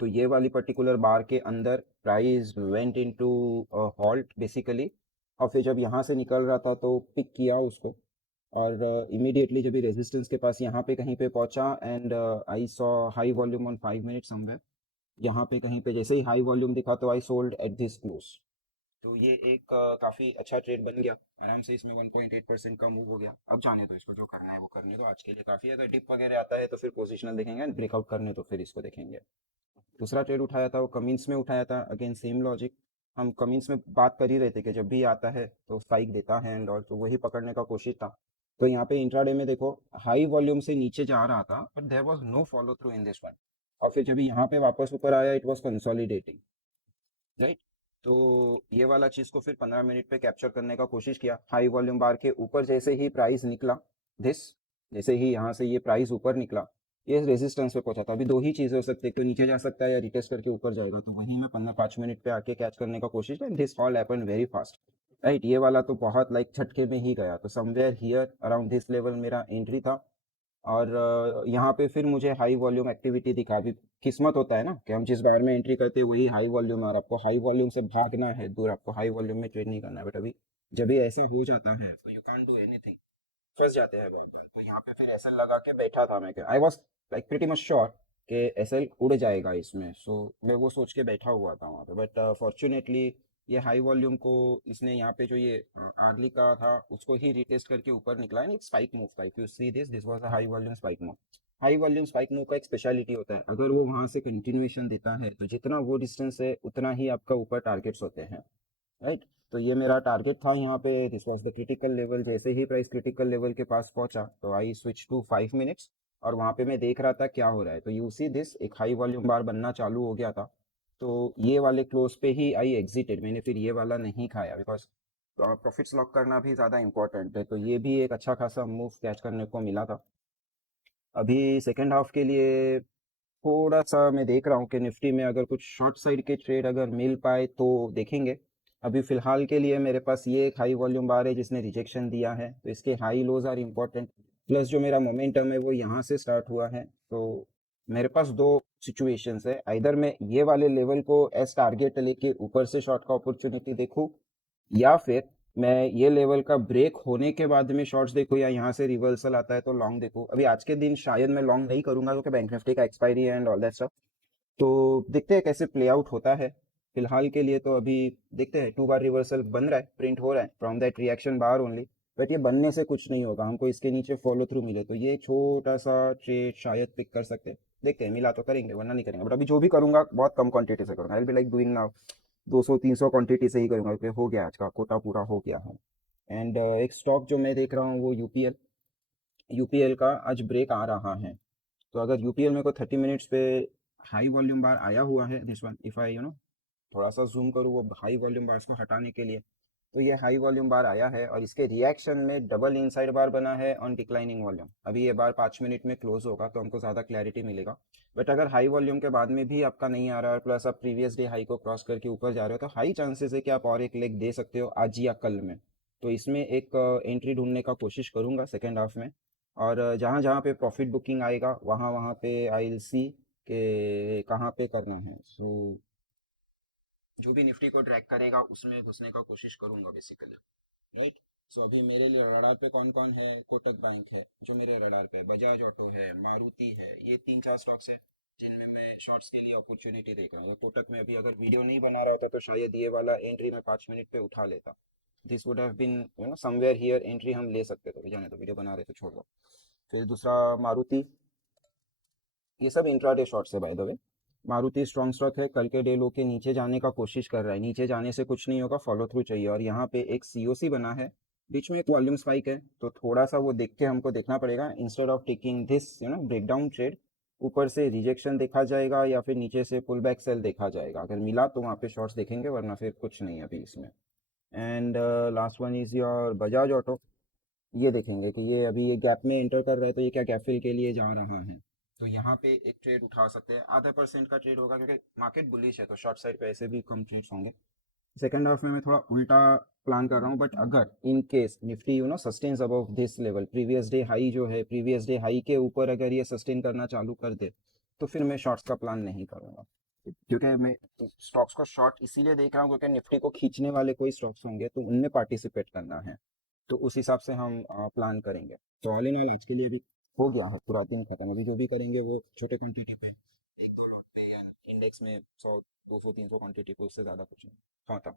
तो ये वाली पर्टिकुलर बार के अंदर price went into halt basically. और फिर जब यहाँ से निकल रहा था तो पिक किया उसको, और इमीडिएटली जब भी रेजिस्टेंस के पास यहाँ पे कहीं पे पहुंचा, and I saw high volume on 5 minute somewhere. यहाँ पे कहीं पे जैसे ही हाई वॉल्यूम दिखा तो I sold at this close. तो ये एक काफ़ी अच्छा ट्रेड बन गया आराम से। इसमें 1.8% का मूव हो गया। अब जाने दो इसको, जो करना है वो करने दो आज के लिए काफ़ी। अगर डिप वगैरह आता है तो फिर पोजिशनल देखेंगे, एंड ब्रेकआउट करने तो फिर इसको देखेंगे। दूसरा ट्रेड उठाया था वो कमिंस में उठाया था, अगेन सेम लॉजिक। हम कमिंस में बात कर ही रहे थे कि जब भी आता है तो स्पाइक देता है एंड ऑल, तो वही पकड़ने का कोशिश था। तो यहाँ पे इंट्राडे में देखो हाई वॉल्यूम से नीचे जा रहा था, but there was no follow through in this one. और फिर जब यहाँ पे वापस ऊपर आया, इट वाज कंसोलिडेटिंग, राइट। तो ये वाला चीज को फिर 15 मिनट पे कैप्चर करने का कोशिश किया। हाई वॉल्यूम बार के ऊपर जैसे ही प्राइस निकला, दिस, जैसे ही यहाँ से ये प्राइस ऊपर निकला, ये रेजिस्टेंस पे पहुंचा था। अभी दो ही चीजें हो सकती है, तो नीचे जा सकता है या रिटेस्ट करके ऊपर जाएगा। तो वही मैं 15-5 मिनट पे आके कैच करने का कोशिश किया। This all happen very fast, right. ये वाला तो बहुत लाइक झटके में ही गया। तो somewhere here around this level मेरा एंट्री था। और यहाँ पे फिर मुझे हाई वॉल्यूम एक्टिविटी दिखा। भी किस्मत होता है ना कि हम जिस बार में एंट्री करते हैं वही हाई वॉल्यूम है, और आपको हाई वॉल्यूम से भागना है दूर, आपको हाई वॉल्यूम में ट्रेड नहीं करना है। बट अभी जब भी ऐसा हो जाता है तो यू कांट डू एनीथिंग, फंस जाते हैं भाई। तो यहाँ पे फिर एसएल लगा के बैठा था मैं, I was like pretty much sure कि एसएल उड़ जाएगा इसमें। सो मैं वो सोच के बैठा हुआ था वहाँ पे। बट फॉर्चुनेटली ये हाई वॉल्यूम को इसने यहाँ पे जो ये आर्ली का था उसको ही रिटेस्ट करके ऊपर निकला है। एक स्पाइक मूव था, if you see this, this was a high volume spike move. High volume spike move का एक स्पेशलिटी होता है, अगर वो वहां से कंटिन्यूएशन देता है तो जितना वो डिस्टेंस है उतना ही आपका ऊपर टारगेट्स होते हैं, राइट। तो ये मेरा टारगेट था यहाँ पे, this was the critical level. जैसे ही प्राइस क्रिटिकल लेवल के पास पहुंचा तो आई स्विच टू 5 मिनट्स, और वहाँ पे मैं देख रहा था क्या हो रहा है। तो यू सी दिस, एक हाई वॉल्यूम बार बनना चालू हो गया था। तो ये वाले क्लोज पे ही आई एग्जिटेड, मैंने फिर ये वाला नहीं खाया, बिकॉज प्रॉफिट्स लॉक करना भी ज़्यादा इंपॉर्टेंट है। तो ये भी एक अच्छा खासा मूव कैच करने को मिला था। अभी सेकेंड हाफ के लिए थोड़ा सा मैं देख रहा हूँ कि निफ्टी में अगर कुछ शॉर्ट साइड के ट्रेड अगर मिल पाए तो देखेंगे। अभी फिलहाल के लिए मेरे पास ये एक हाई वॉल्यूम बार है जिसने रिजेक्शन दिया है, तो इसके high lows are important. Plus जो मेरा मोमेंटम है वो यहाँ से स्टार्ट हुआ है। तो मेरे पास दो सिचुएशंस है, इधर मैं ये वाले लेवल को एस टारगेट लेके ऊपर से शॉर्ट का अपॉर्चुनिटी देखूँ, या फिर मैं ये लेवल का ब्रेक होने के बाद में शॉर्ट्स देखूँ, या यहाँ से रिवर्सल आता है तो लॉन्ग देखूँ। अभी आज के दिन शायद मैं लॉन्ग नहीं करूंगा क्योंकि बैंक निफ्टी का एक्सपायरी है एंड ऑल दैट स्टफ। तो देखते हैं कैसे प्ले आउट होता है। फिलहाल के लिए तो अभी देखते हैं, 2 बार रिवर्सल बन रहा है, प्रिंट हो रहा है from that reaction bar only. But ये बनने से कुछ नहीं होगा, हमको इसके नीचे फॉलो थ्रू मिले तो ये छोटा सा ट्रेड शायद पिक कर सकते हैं। देखते हैं, मिला तो करेंगे वरना नहीं करेंगे। बट अभी जो भी करूंगा बहुत कम क्वांटिटी से करूंगा। I will be like doing now 200-300 quantity से ही करूंगा, क्योंकि हो गया आज का कोटा पूरा हो गया है। एंड एक स्टॉक जो मैं देख रहा हूँ वो यूपीएल। यूपीएल का आज ब्रेक आ रहा है। तो अगर यूपीएल में को 30 मिनट्स पे हाई वॉल्यूम बार आया हुआ है, दिस वन, इफ आई थोड़ा सा जूम करूँ वो हाई वॉल्यूम बार्स को हटाने के लिए, तो ये हाई वॉल्यूम बार आया है और इसके रिएक्शन में डबल इनसाइड बार बना है ऑन डिक्लाइनिंग वॉल्यूम। अभी ये बार 5 मिनट में क्लोज होगा तो हमको ज़्यादा क्लैरिटी मिलेगा। बट अगर हाई वॉल्यूम के बाद में भी आपका नहीं आ रहा है, प्लस आप प्रीवियस डे हाई को क्रॉस करके ऊपर जा रहे हो, तो हाई चांसेस है कि आप और एक लेग दे सकते हो आज या कल में। तो इसमें एक एंट्री ढूंढने का कोशिश करूंगा सेकेंड हाफ में। और जहाँ जहाँ पे प्रॉफिट बुकिंग आएगा वहाँ वहाँ पे आई विल सी कि कहाँ पे करना है। सो जो भी निफ्टी को ट्रैक करेगा उसमें घुसने का कोशिश करूंगा बेसिकली, राइट। सो अभी मेरे लिए रडार पे कौन कौन है, कोटक बैंक है जो मेरे रडार पे, बजाज ऑटो है, मारुति है, ये तीन चार स्टॉक्स है जिनमें मैं शॉर्ट्स के लिए अपॉर्चुनिटी देख रहा हूँ। कोटक में अभी अगर वीडियो नहीं बना रहा होता तो शायद ये वाला एंट्री मैं 5 मिनट पे उठा लेता। This would have been somewhere here entry हम ले सकते थे, जाने तो वीडियो बना रहे तो छोड़ दो। फिर दूसरा मारुति, ये सब इंट्राडे शॉर्ट्स है by the way. Maruti strong stock है, कल के डे लो के नीचे जाने का कोशिश कर रहा है, नीचे जाने से कुछ नहीं होगा, फॉलो थ्रू चाहिए। और यहाँ पे एक सीओसी बना है, बीच में एक वॉल्यूम स्पाइक है, तो थोड़ा सा वो देख के हमको देखना पड़ेगा instead of taking this breakdown trade. ऊपर से रिजेक्शन देखा जाएगा या फिर नीचे से पुल बैक सेल देखा जाएगा, अगर मिला तो वहाँ पे शॉर्ट्स देखेंगे, वरना फिर कुछ नहीं है अभी इसमें। And last one is your Bajaj auto, ये देखेंगे कि ये अभी ये गैप में एंटर कर रहा है तो ये क्या गैप फिल के लिए जा रहा है। तो यहाँ पे एक ट्रेड उठा सकते हैं, ½ % का ट्रेड होगा क्योंकि मार्केट बुलिश है तो शॉर्ट साइड पे ऐसे भी कम ट्रेड्स होंगे। सेकंड हाफ में मैं थोड़ा उल्टा प्लान कर रहा हूँ, बट अगर in case Nifty sustains above this level, previous day high जो है, प्रीवियस डे हाई के ऊपर अगर ये सस्टेन करना चालू कर दे तो फिर मैं शॉर्ट्स का प्लान नहीं करूँगा। क्योंकि मैं स्टॉक्स को शॉर्ट इसीलिए देख रहा हूँ क्योंकि निफ्टी को खींचने वाले कोई स्टॉक्स होंगे तो उनमें पार्टिसिपेट करना है, तो उस हिसाब से हम प्लान करेंगे। तो ऑल इन ऑल आज के लिए भी हो गया है, पूरा दिन खत्म। अभी जो भी करेंगे वो छोटे क्वांटिटी पे, एक दो लॉट पे, या इंडेक्स में 100 200 300 क्वांटिटी पे, उससे ज़्यादा कुछ नहीं। हाँ तब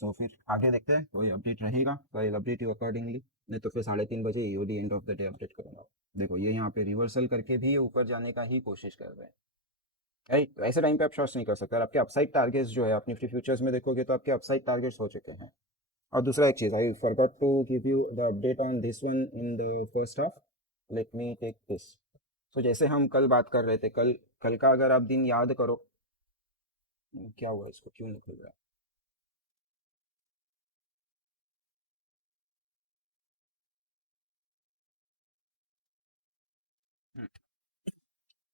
तो फिर आगे देखते हैं, कोई अपडेट रहेगा तो आई अपडेट यू अकॉर्डिंगली, नहीं तो फिर 3:30 बजे EOD end of the day update करूँगा। देखो ये यहाँ पे रिवर्सल करके भी ये ऊपर जाने का ही कोशिश कर रहे हैं, राइट। तो ऐसे टाइम पे आप शॉर्ट्स नहीं कर सकते, और आपके अपसाइड टारगेट्स जो है आप निफ्टी फ्यूचर्स में देखोगे तो आपके अपसाइड टारगेट्स हो चुके हैं। और दूसरा एक चीज़, I forgot to give you the update on this one in the first half, let me take this. तो जैसे हम कल बात कर रहे थे, कल कल का अगर आप दिन याद करो, क्या हुआ इसको क्यों नहीं खुल रहा है।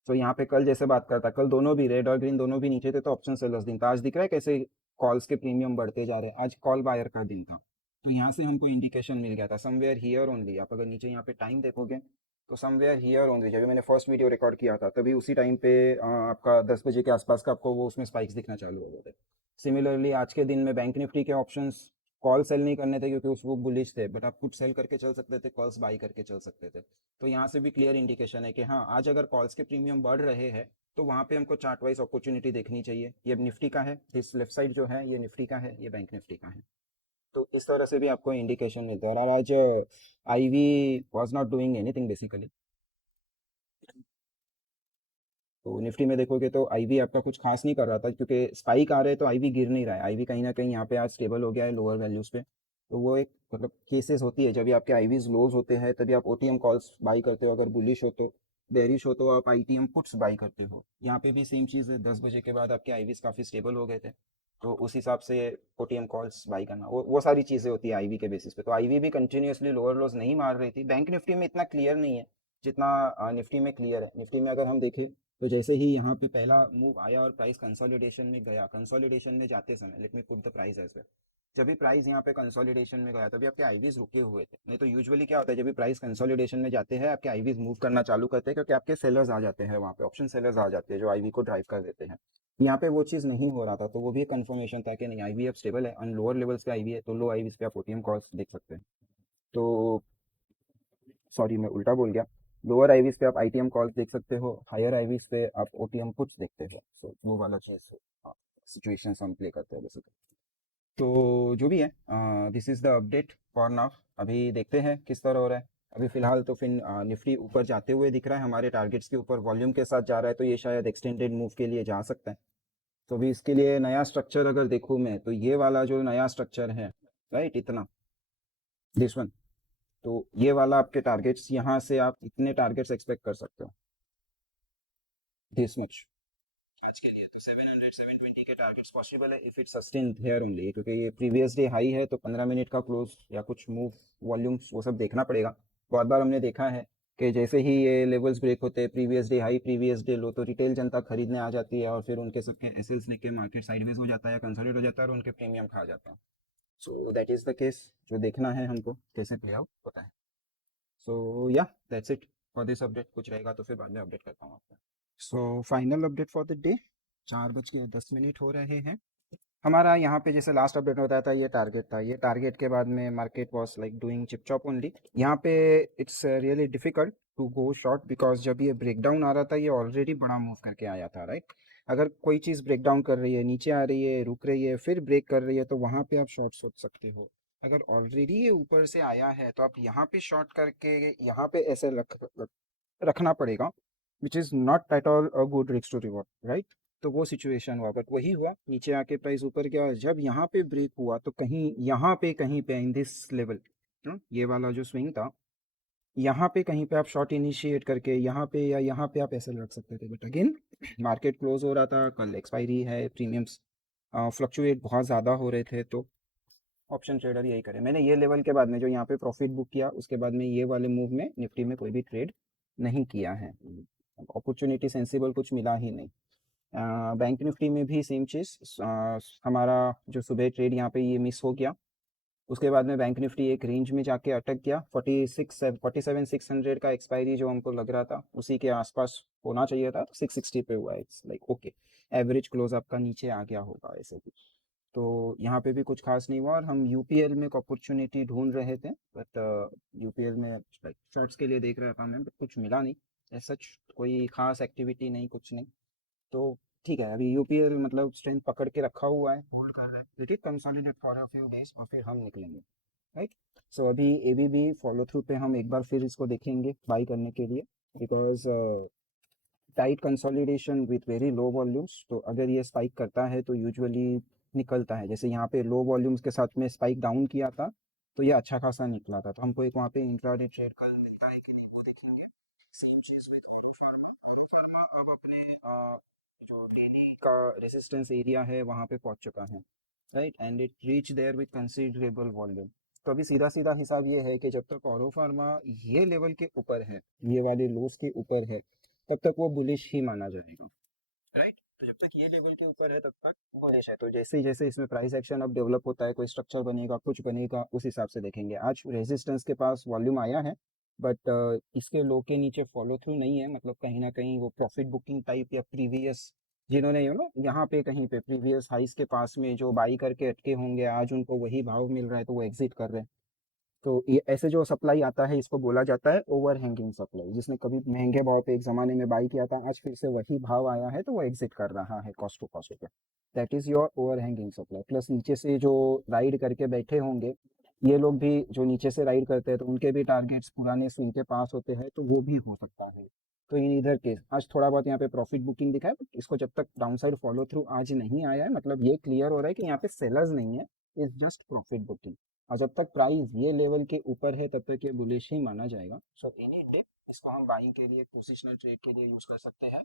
तो यहाँ पे कल जैसे बात करता, कल दोनों भी रेड और ग्रीन दोनों भी नीचे थे तो ऑप्शन सेलर्स दिन था। आज दिख रहा है कैसे कॉल्स के प्रीमियम बढ़ते जा रहे हैं, आज कॉल बायर का दिन था। तो यहाँ से हमको इंडिकेशन मिल गया था समवेयर हियर ओनली। आप अगर नीचे यहाँ पे टाइम देखोगे तो समवेयर हियर ओनली, जब मैंने फर्स्ट वीडियो रिकॉर्ड किया था तभी उसी टाइम पे आपका 10 बजे के आसपास का आपको वो उसमें स्पाइक्स दिखना चालू हो गए थे। सिमिलरली आज के दिन में बैंक निफ्टी के ऑप्शंस कॉल सेल नहीं करने थे क्योंकि उस वो बुलिश थे, बट आप कुछ सेल करके चल सकते थे, कॉल्स बाई करके चल सकते थे। तो यहाँ से भी क्लियर इंडिकेशन है कि हाँ, आज अगर कॉल्स के प्रीमियम बढ़ रहे हैं तो वहाँ पे हमको चार्ट वाइज अपॉर्चुनिटी देखनी चाहिए। ये निफ्टी का है, इस लेफ्ट साइड जो है ये निफ्टी का है, ये बैंक निफ्टी का है। तो इस तरह से भी आपको इंडिकेशन मिलता है। और आज IV was not doing anything basically. तो निफ्टी में देखोगे तो आईवी आपका कुछ खास नहीं कर रहा था क्योंकि स्पाइक आ रहे हैं तो आईवी गिर नहीं रहा है। आईवी कहीं ना कहीं यहाँ पे आज स्टेबल हो गया है लोअर वैल्यूज पे। तो वो एक मतलब केसेस होती है, जब भी आपके आईवीज लोज होते हैं तभी आप ओटीएम कॉल्स बाई करते हो, अगर बुलिश हो तो। बेरिश हो तो आप आईटीएम पुट्स बाई करते हो। यहाँ पे भी सेम चीज़ है, 10 बजे के बाद आपके आईवीज काफ़ी स्टेबल हो गए थे तो उस हिसाब से ओटीएम कॉल्स बाई करना, वो सारी चीज़ें होती है आईवी के बेसिस पे। तो आईवी भी कंटिन्यूसली लोअर लोज नहीं मार रही थी। बैंक निफ्टी में इतना क्लियर नहीं है जितना निफ्टी में क्लियर है। निफ्टी में अगर हम देखें तो जैसे ही यहाँ पे पहला मूव आया और प्राइस कंसोलिडेशन में गया, कंसोलिडेशन में जाते समय let me put the price as well, जब भी प्राइस यहाँ पे कंसोलिडेशन में गया तभी आपके आईवीज रुके हुए थे। नहीं तो यूजुअली क्या होता है, जब भी प्राइस कंसोलिडेशन में जाते हैं आपके आईवीज मूव करना चालू करते हैं क्योंकि आपके सेलर्स आ जाते हैं, वहाँ पे ऑप्शन सेलर्स आ जाते हैं जो आईवी को ड्राइव कर देते हैं। यहाँ पे वो चीज़ नहीं हो रहा था तो वो भी एक कंफर्मेशन था कि नहीं, आईवी अब स्टेबल है, ऑन लोअर लेवल्स पे आईवी है, तो लो आईवीज पे आप ओटीएम कॉल्स देख सकते हैं। तो सॉरी मैं उल्टा बोल गया, लोअर आईवीज पे आप आईटीएम कॉल्स देख सकते हो, हायर आईवीज पे आप ओटीएम पुट्स देखते हो। सो वो वाला चीज़ सिचुएशन हम प्ले करते हैं बेसिकली। तो जो भी है, this is the update for now. अभी देखते हैं किस तरह हो रहा है। अभी फिलहाल तो फिर निफ्टी ऊपर जाते हुए दिख रहा है, हमारे टारगेट्स के ऊपर वॉल्यूम के साथ जा रहा है, तो ये शायद एक्सटेंडेड मूव के लिए जा सकता है। तो अभी इसके लिए नया स्ट्रक्चर अगर देखूँ मैं तो ये वाला जो नया स्ट्रक्चर है, राइट, इतना, दिस वन, तो ये वाला आपके टारगेट्स, यहाँ से आप इतने टारगेट्स एक्सपेक्ट कर सकते हो, दिस मच। आज के लिए तो 700 720 के टारगेट्स पॉसिबल है if it sustain here only, क्योंकि ये प्रीवियस डे हाई है तो 15 मिनट का क्लोज या कुछ मूव वॉल्यूम्स वो सब देखना पड़ेगा। बहुत बार हमने देखा है कि जैसे ही ये लेवल्स ब्रेक होते हैं, previous day high previous day लो, तो रिटेल जनता खरीदने आ जाती है और फिर उनके सबके एसेल्स लेके मार्केट साइडवेज हो जाता है या कंसोलिडेट हो जाता है और उनके प्रीमियम खा जाता है। So that is the case, जो देखना है हमको कैसे प्ले आउट होता है। सो या that's it for this update. कुछ रहेगा तो फिर बाद में अपडेट करता हूँ आपको। So final update for the day, 4:10 हो रहे हैं। हमारा यहाँ पे जैसे लास्ट अपडेट होता था, ये टारगेट था, ये टारगेट के बाद में market was like doing chip chop only. यहाँ पे it's really difficult to go short, because जब ये ब्रेकडाउन आ रहा था ये ऑलरेडी बड़ा मूव करके आया था, राइट। अगर कोई चीज़ ब्रेकडाउन कर रही है, नीचे आ रही है, रुक रही है, फिर ब्रेक कर रही है, तो वहाँ पे आप शॉर्ट सोच सकते हो। अगर ऑलरेडी ये ऊपर से आया है तो आप यहाँ पे शॉर्ट करके यहाँ पे ऐसे रखना पड़ेगा, which is not at all a good risk to reward, right. तो वो सिचुएशन हुआ, बट वही हुआ, नीचे आके प्राइस ऊपर गया। जब यहाँ पे ब्रेक हुआ तो कहीं पे इन दिस लेवल, ये वाला जो स्विंग था, यहाँ पे कहीं पे आप शॉर्ट इनिशिएट करके यहाँ पे या यहाँ पे आप ऐसे रख सकते थे। बट अगेन मार्केट क्लोज हो रहा था, कल एक्सपायरी है, प्रीमियम्स फ्लक्चुएट बहुत ज़्यादा हो रहे थे, तो ऑप्शन ट्रेडर यही करे। मैंने ये लेवल के बाद में जो यहाँ पे प्रॉफिट बुक किया, उसके बाद में ये वाले मूव में निफ्टी में कोई भी ट्रेड नहीं किया है। अपॉर्चुनिटी सेंसिबल कुछ मिला ही नहीं। बैंक निफ्टी में भी सेम चीज़, हमारा जो सुबह ट्रेड यहाँ पे ये मिस हो गया। उसके बाद में बैंक निफ्टी एक रेंज में जाके अटक गया, 47,600 का एक्सपायरी जो हमको लग रहा था उसी के आसपास होना चाहिए था, तो 660 पे हुआ। It's like okay, average close आपका नीचे आ गया होगा ऐसे भी। तो यहाँ पे भी कुछ खास नहीं हुआ, और हम यूपीएल में एक अपॉर्चुनिटी ढूंढ रहे थे, बट यूपीएल में लाइक शॉर्ट्स के लिए देख रहा था मैं, बट कुछ मिला नहीं ऐसा, कोई खास एक्टिविटी नहीं, कुछ नहीं। तो ठीक है, अभी यूपीएल मतलब स्ट्रेंथ पकड़ के रखा हुआ है, होल्ड कर रहा है, let it consolidate for a few days और फिर हम निकलेंगे, राइट। सो अभी एबीबी फॉलो थ्रू पे हम एक बार फिर इसको देखेंगे बाई करने के लिए, because tight consolidation with very low volumes, तो अगर ये स्पाइक करता है तो यूजुअली निकलता है। जैसे यहाँ पे लो वॉल्यूम्स के साथ में स्पाइक डाउन किया था, तो ये अच्छा खासा निकला था, तो हमको एक वहाँ पे इंट्राडे ट्रेड कल मिलता है कि नहीं वो देखेंगे। Same cheese with Auro pharma. Auro pharma अब अपने जो डेली का रेजिस्टेंस एरिया है वहाँ पे पहुँच चुका है, right, and it reach there with considerable volume. तो अभी सीधा सीधा हिसाब ये है कि जब तक ऑरो फार्मा ये लेवल के ऊपर है, ये वाले लोस के ऊपर है, तब तक वो बुलिश ही माना जाएगा, राइट। तो जब तक ये लेवल के ऊपर है तब तक बुलिश है। तो जैसे जैसे इसमें प्राइस एक्शन अब डेवलप होता है, कोई स्ट्रक्चर बनेगा, कुछ बनेगा, उस हिसाब से देखेंगे। आज रेजिस्टेंस के पास वॉल्यूम आया है, बट इसके लो के नीचे फॉलो थ्रू नहीं है, मतलब कहीं ना कहीं वो प्रॉफिट बुकिंग टाइप या प्रीवियस, जिन्होंने यहाँ पे कहीं पे प्रीवियस हाइस के पास में जो बाई करके अटके होंगे, आज उनको वही भाव मिल रहा है तो वो एग्जिट कर रहे हैं। तो ये ऐसे जो सप्लाई आता है इसको बोला जाता है ओवर हैंगिंग सप्लाई। जिसने कभी महंगे भाव पे एक जमाने में बाई किया था, आज फिर से वही भाव आया है तो वो एग्जिट कर रहा है कॉस्ट टू कॉस्ट पे। That is your over hanging supply. Plus नीचे से जो राइड करके बैठे होंगे, ये लोग भी जो नीचे से राइड करते हैं तो उनके भी टारगेट्स पुराने स्विंग के पास होते हैं, तो वो भी हो सकता है। तो इन इधर केस आज थोड़ा बहुत यहाँ पे प्रॉफिट बुकिंग दिखा है, बट इसको जब तक डाउन साइड फॉलो थ्रू आज नहीं आया है, मतलब ये क्लियर हो रहा है कि यहाँ पे सेलर्स नहीं है, इज जस्ट प्रॉफिट बुकिंग। और जब तक प्राइस ये लेवल के ऊपर है तब तक ये बुलिश ही माना जाएगा। सो एनी डे इसको हम बाइंग के लिए, पोजिशनल ट्रेड के लिए यूज कर सकते हैं,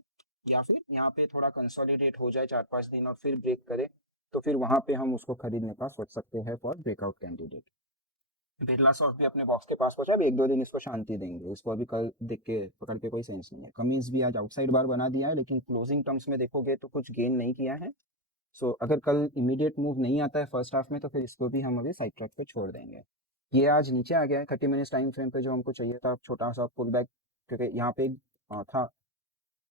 या फिर यहाँ पे थोड़ा कंसोलिडेट हो जाए 4-5 दिन और फिर ब्रेक करे, तो फिर वहां पे हम उसको खरीदने का सोच सकते हैं for breakout candidate. Birla soft भी अपने बॉक्स के पास पहुंचा, अभी 1-2 दिन इसको शांति देंगे, इसको अभी कल देख के पकड़ के कोई सेंस नहीं है। कमीज भी आज आउटसाइड बार बना दिया है, लेकिन क्लोजिंग टर्म्स में देखोगे तो कुछ गेन नहीं किया है। सो अगर कल इमीडिएट मूव नहीं आता है फर्स्ट हाफ में, तो फिर इसको भी हम अभी साइड ट्रैक पे छोड़ देंगे। ये आज नीचे आ गया है 30 मिनट्स टाइम फ्रेम पे, जो हमको चाहिए था छोटा सा पुल बैक, क्योंकि यहाँ पे था।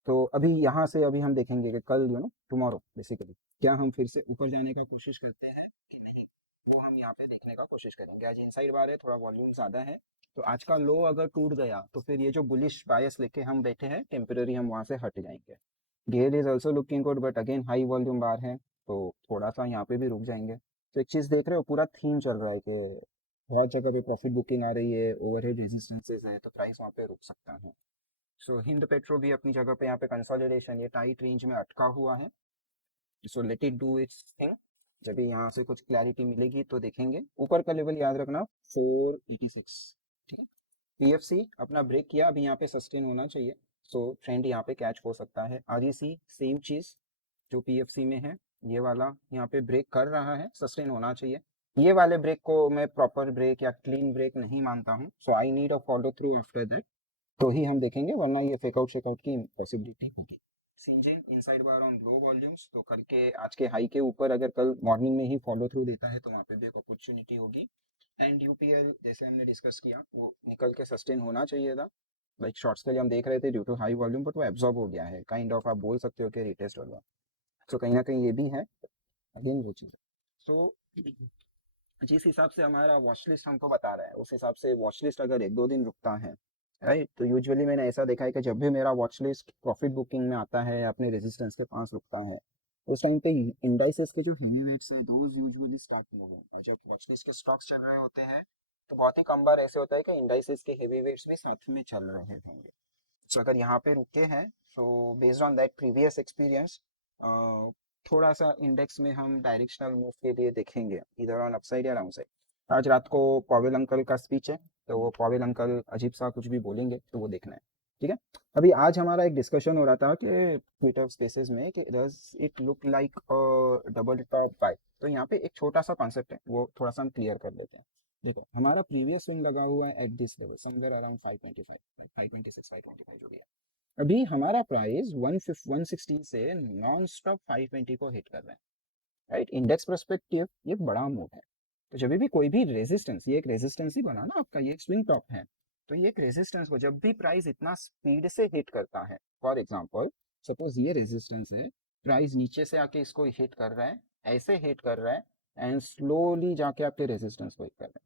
तो अभी यहाँ से अभी हम देखेंगे कि कल टुमारो बेसिकली क्या हम फिर से ऊपर जाने का कोशिश करते हैं कि नहीं, वो हम यहाँ पे देखने का कोशिश करेंगे। आज इनसाइड बार है, थोड़ा वॉल्यूम ज़्यादा है, तो आज का लो अगर टूट गया तो फिर ये जो बुलिश बायस लेके हम बैठे हैं टेम्पररी, हम वहाँ से हट जाएंगे। GAIL is also looking good, but again high volume bar है, तो थोड़ा सा यहाँ पे भी रुक जाएंगे। तो एक चीज़ देख रहे हो, पूरा थीम चल रहा है कि बहुत जगह पे प्रॉफिट बुकिंग आ रही है, ओवरहेड रेजिस्टेंसेज है, तो प्राइस वहाँ पे रुक सकता है। सो हिंद पेट्रो भी अपनी जगह पे यहाँ पे कंसोलिडेशन, ये टाइट रेंज में अटका हुआ है, so let it do it's thing. जब भी यहाँ से कुछ क्लैरिटी मिलेगी तो देखेंगे। ऊपर का लेवल याद रखना 486, ठीक है। पीएफसी अपना ब्रेक किया, अभी यहाँ पे सस्टेन होना चाहिए, सो ट्रेंड यहाँ पे कैच हो सकता है। आरईसी सेम चीज जो पीएफसी में है, ये वाला यहाँ पे ब्रेक कर रहा है, सस्टेन होना चाहिए। ये वाले ब्रेक को मैं प्रॉपर ब्रेक या क्लीन ब्रेक नहीं मानता हूँ, so I need a follow through after that, तो ही हम देखेंगे, वरना ये फेकआउट शेकआउट की पॉसिबिलिटी होगी। Syngene inside bar on low volumes, तो करके आज के हाई के ऊपर अगर कल मॉर्निंग में ही फॉलो थ्रू देता है तो वहाँ पे भी एक अपॉर्चुनिटी होगी। एंड यूपीएल जैसे हमने डिस्कस किया वो निकल के सस्टेन होना चाहिए था, लाइक शॉर्ट्स के लिए हम देख रहे थे due to high volume, but वो एब्जॉर्ब हो गया है, काइंड ऑफ आप बोल सकते हो कि रिटेस्ट हो गया। सो कहीं ना कहीं ये भी है, अगेन वो चीज़। सो जिस हिसाब से हमारा वॉच लिस्ट हमको बता रहा है उस हिसाब से वॉच लिस्ट अगर एक दो दिन रुकता है, राइट, तो यूजुअली मैंने ऐसा देखा है कि जब भी मेरा वॉच लिस्ट प्रॉफिट बुकिंग में आता है अपने रेजिस्टेंस के पास रुकता है, उस टाइम पे इंडाइसेस के जो हेवी वेट्स है दोज यूजुअली स्टार्ट मूव हो, और जब वॉच लिस्ट के स्टॉक्स चल रहे होते हैं तो बहुत ही कम बार ऐसे होता है कि इंडाइसेस के हेवी वेट्स भी साथ में चल रहे होंगे। सो अगर यहाँ पे रुके हैं, so based on that previous experience थोड़ा सा इंडेक्स में हम डायरेक्शनल मूव के लिए देखेंगे, इधर ऑन अपसाइड या डाउन साइड। आज रात को पॉवेल अंकल का स्पीच है, तो वो पॉवेल अंकल अजीब सा कुछ भी बोलेंगे तो वो देखना है, ठीक है। अभी आज हमारा एक डिस्कशन हो रहा था कि ट्विटर स्पेसेस में कि does it look like double top bye. तो यहाँ पे एक छोटा सा कॉन्सेप्ट है वो थोड़ा सा हम क्लियर कर लेते हैं। देखो हमारा प्रीवियस स्विंग लगा हुआ है at this level somewhere around 525, 526, 525 जो भी है। अभी हमारा प्राइस 116 से नॉन स्टॉप 520 को हिट कर रहा है, राइट। इंडेक्स परस्पेक्टिव ये बड़ा मूव है। तो जब भी कोई भी रेजिस्टेंस, ये एक रेजिस्टेंस ही बना ना आपका, ये एक स्विंग टॉप है, तो ये एक रेजिस्टेंस को जब भी प्राइस इतना स्पीड से हिट करता है, फॉर एग्जांपल सपोज ये रेजिस्टेंस है, प्राइस नीचे से आके इसको हिट कर रहा है, ऐसे हिट कर रहा है एंड स्लोली जाके आपके रेजिस्टेंस को हिट कर रहा है।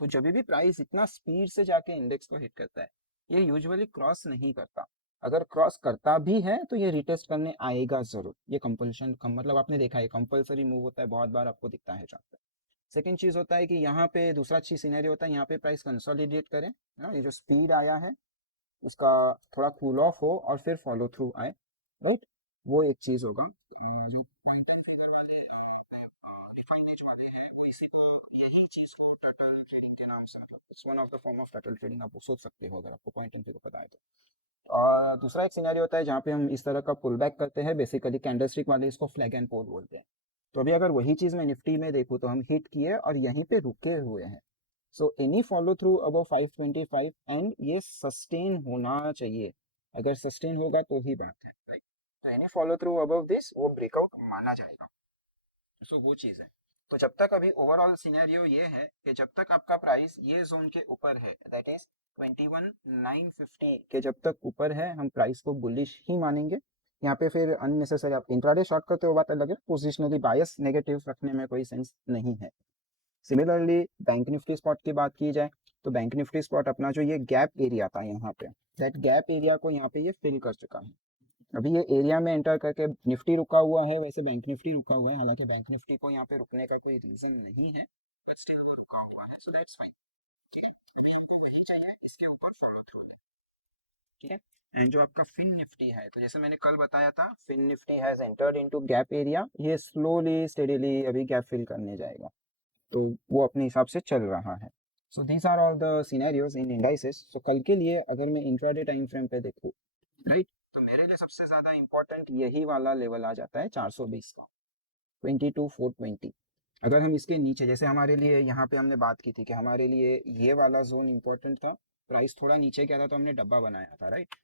तो जब भी प्राइस इतना स्पीड से जाके इंडेक्स को हिट करता है, ये यूजुअली क्रॉस नहीं करता। अगर क्रॉस करता भी है तो ये रिटेस्ट करने आएगा जरूर, ये कंपल्शन मतलब आपने देखा है कंपल्सरी मूव होता है, बहुत बार आपको दिखता है चार्ट पे। सेकंड चीज होता है कि यहाँ पे दूसरा चीज सिनेरियो होता है, यहाँ पे प्राइस कंसोलिडेट करे ना, ये जो स्पीड आया है उसका थोड़ा कूल ऑफ हो और फिर फॉलो थ्रू आए, राइट। वो एक चीज होगा। जो रिफाइनेज वाले हैं वो इसी यही चीज को टर्टल ट्रेडिंग के नाम से, मतलब it's one of the form of turtle trading आप सोच सकते हो अगर आपको पॉइंट एंड को पता है तो। और दूसरा एक सिनेरियो होता है जहाँ पे हम इस तरह का पुल बैक करते हैं, बेसिकली कैंडलस्टिक वाले इसको फ्लैग एंड पोल बोलते हैं। तो अभी अगर वही चीज मैं निफ्टी में देखूँ तो हम हिट किए और यहीं पे रुके हुए हैं। So any follow through above 525 and ये सस्टेन होना चाहिए, अगर सस्टेन होगा तो ही बात है, राइट। तो any follow through above this वो ब्रेकआउट माना जाएगा। सो वो चीज़ है। तो जब तक अभी ओवरऑल सिनेरियो ये है कि जब तक आपका प्राइस ये जोन के ऊपर है, दैट इज 21,950 के जब तक ऊपर है, हम प्राइस को बुलिश ही मानेंगे। यहाँ पे फिर अननेसेसरी आप इंट्राडे शॉर्ट करते हो बात अलग है, पोजिशनली बायस नेगेटिव रखने में कोई सेंस नहीं है। सिमिलरली बैंक निफ्टी स्पॉट की बात की जाए तो बैंक निफ्टी स्पॉट अपना जो ये गैप एरिया था यहाँ पे, दैट गैप एरिया को यहाँ पे ये फिल कर चुका है। अभी ये एरिया में एंटर करके निफ्टी रुका हुआ है, वैसे बैंक निफ्टी रुका हुआ है, हालांकि बैंक निफ्टी को यहाँ पे रुकने का कोई रीजन नहीं है, बट स्टिल रुका हुआ है, सो दैट्स फाइन। वही चाहिए इसके ऊपर फॉलो थ्रू है, ठीक है। एंड जो आपका फिन निफ्टी है, तो जैसे मैंने कल बताया था Fin Nifty has entered into gap area, ये स्लोली स्टेडीली अभी गैप फिल करने जाएगा, तो वो अपने हिसाब से चल रहा है। So these are all the scenarios in indices. So कल के लिए अगर मैं इंट्राडे टाइम फ्रेम पे देखूँ, राइट, तो मेरे लिए सबसे ज्यादा इंपॉर्टेंट यही वाला लेवल आ जाता है 420 का, 22,420। अगर हम इसके नीचे, जैसे हमारे लिए यहाँ पे हमने बात की थी कि हमारे लिए ये वाला जोन इंपॉर्टेंट था, प्राइस थोड़ा नीचे गया था तो हमने डब्बा बनाया था, राइट।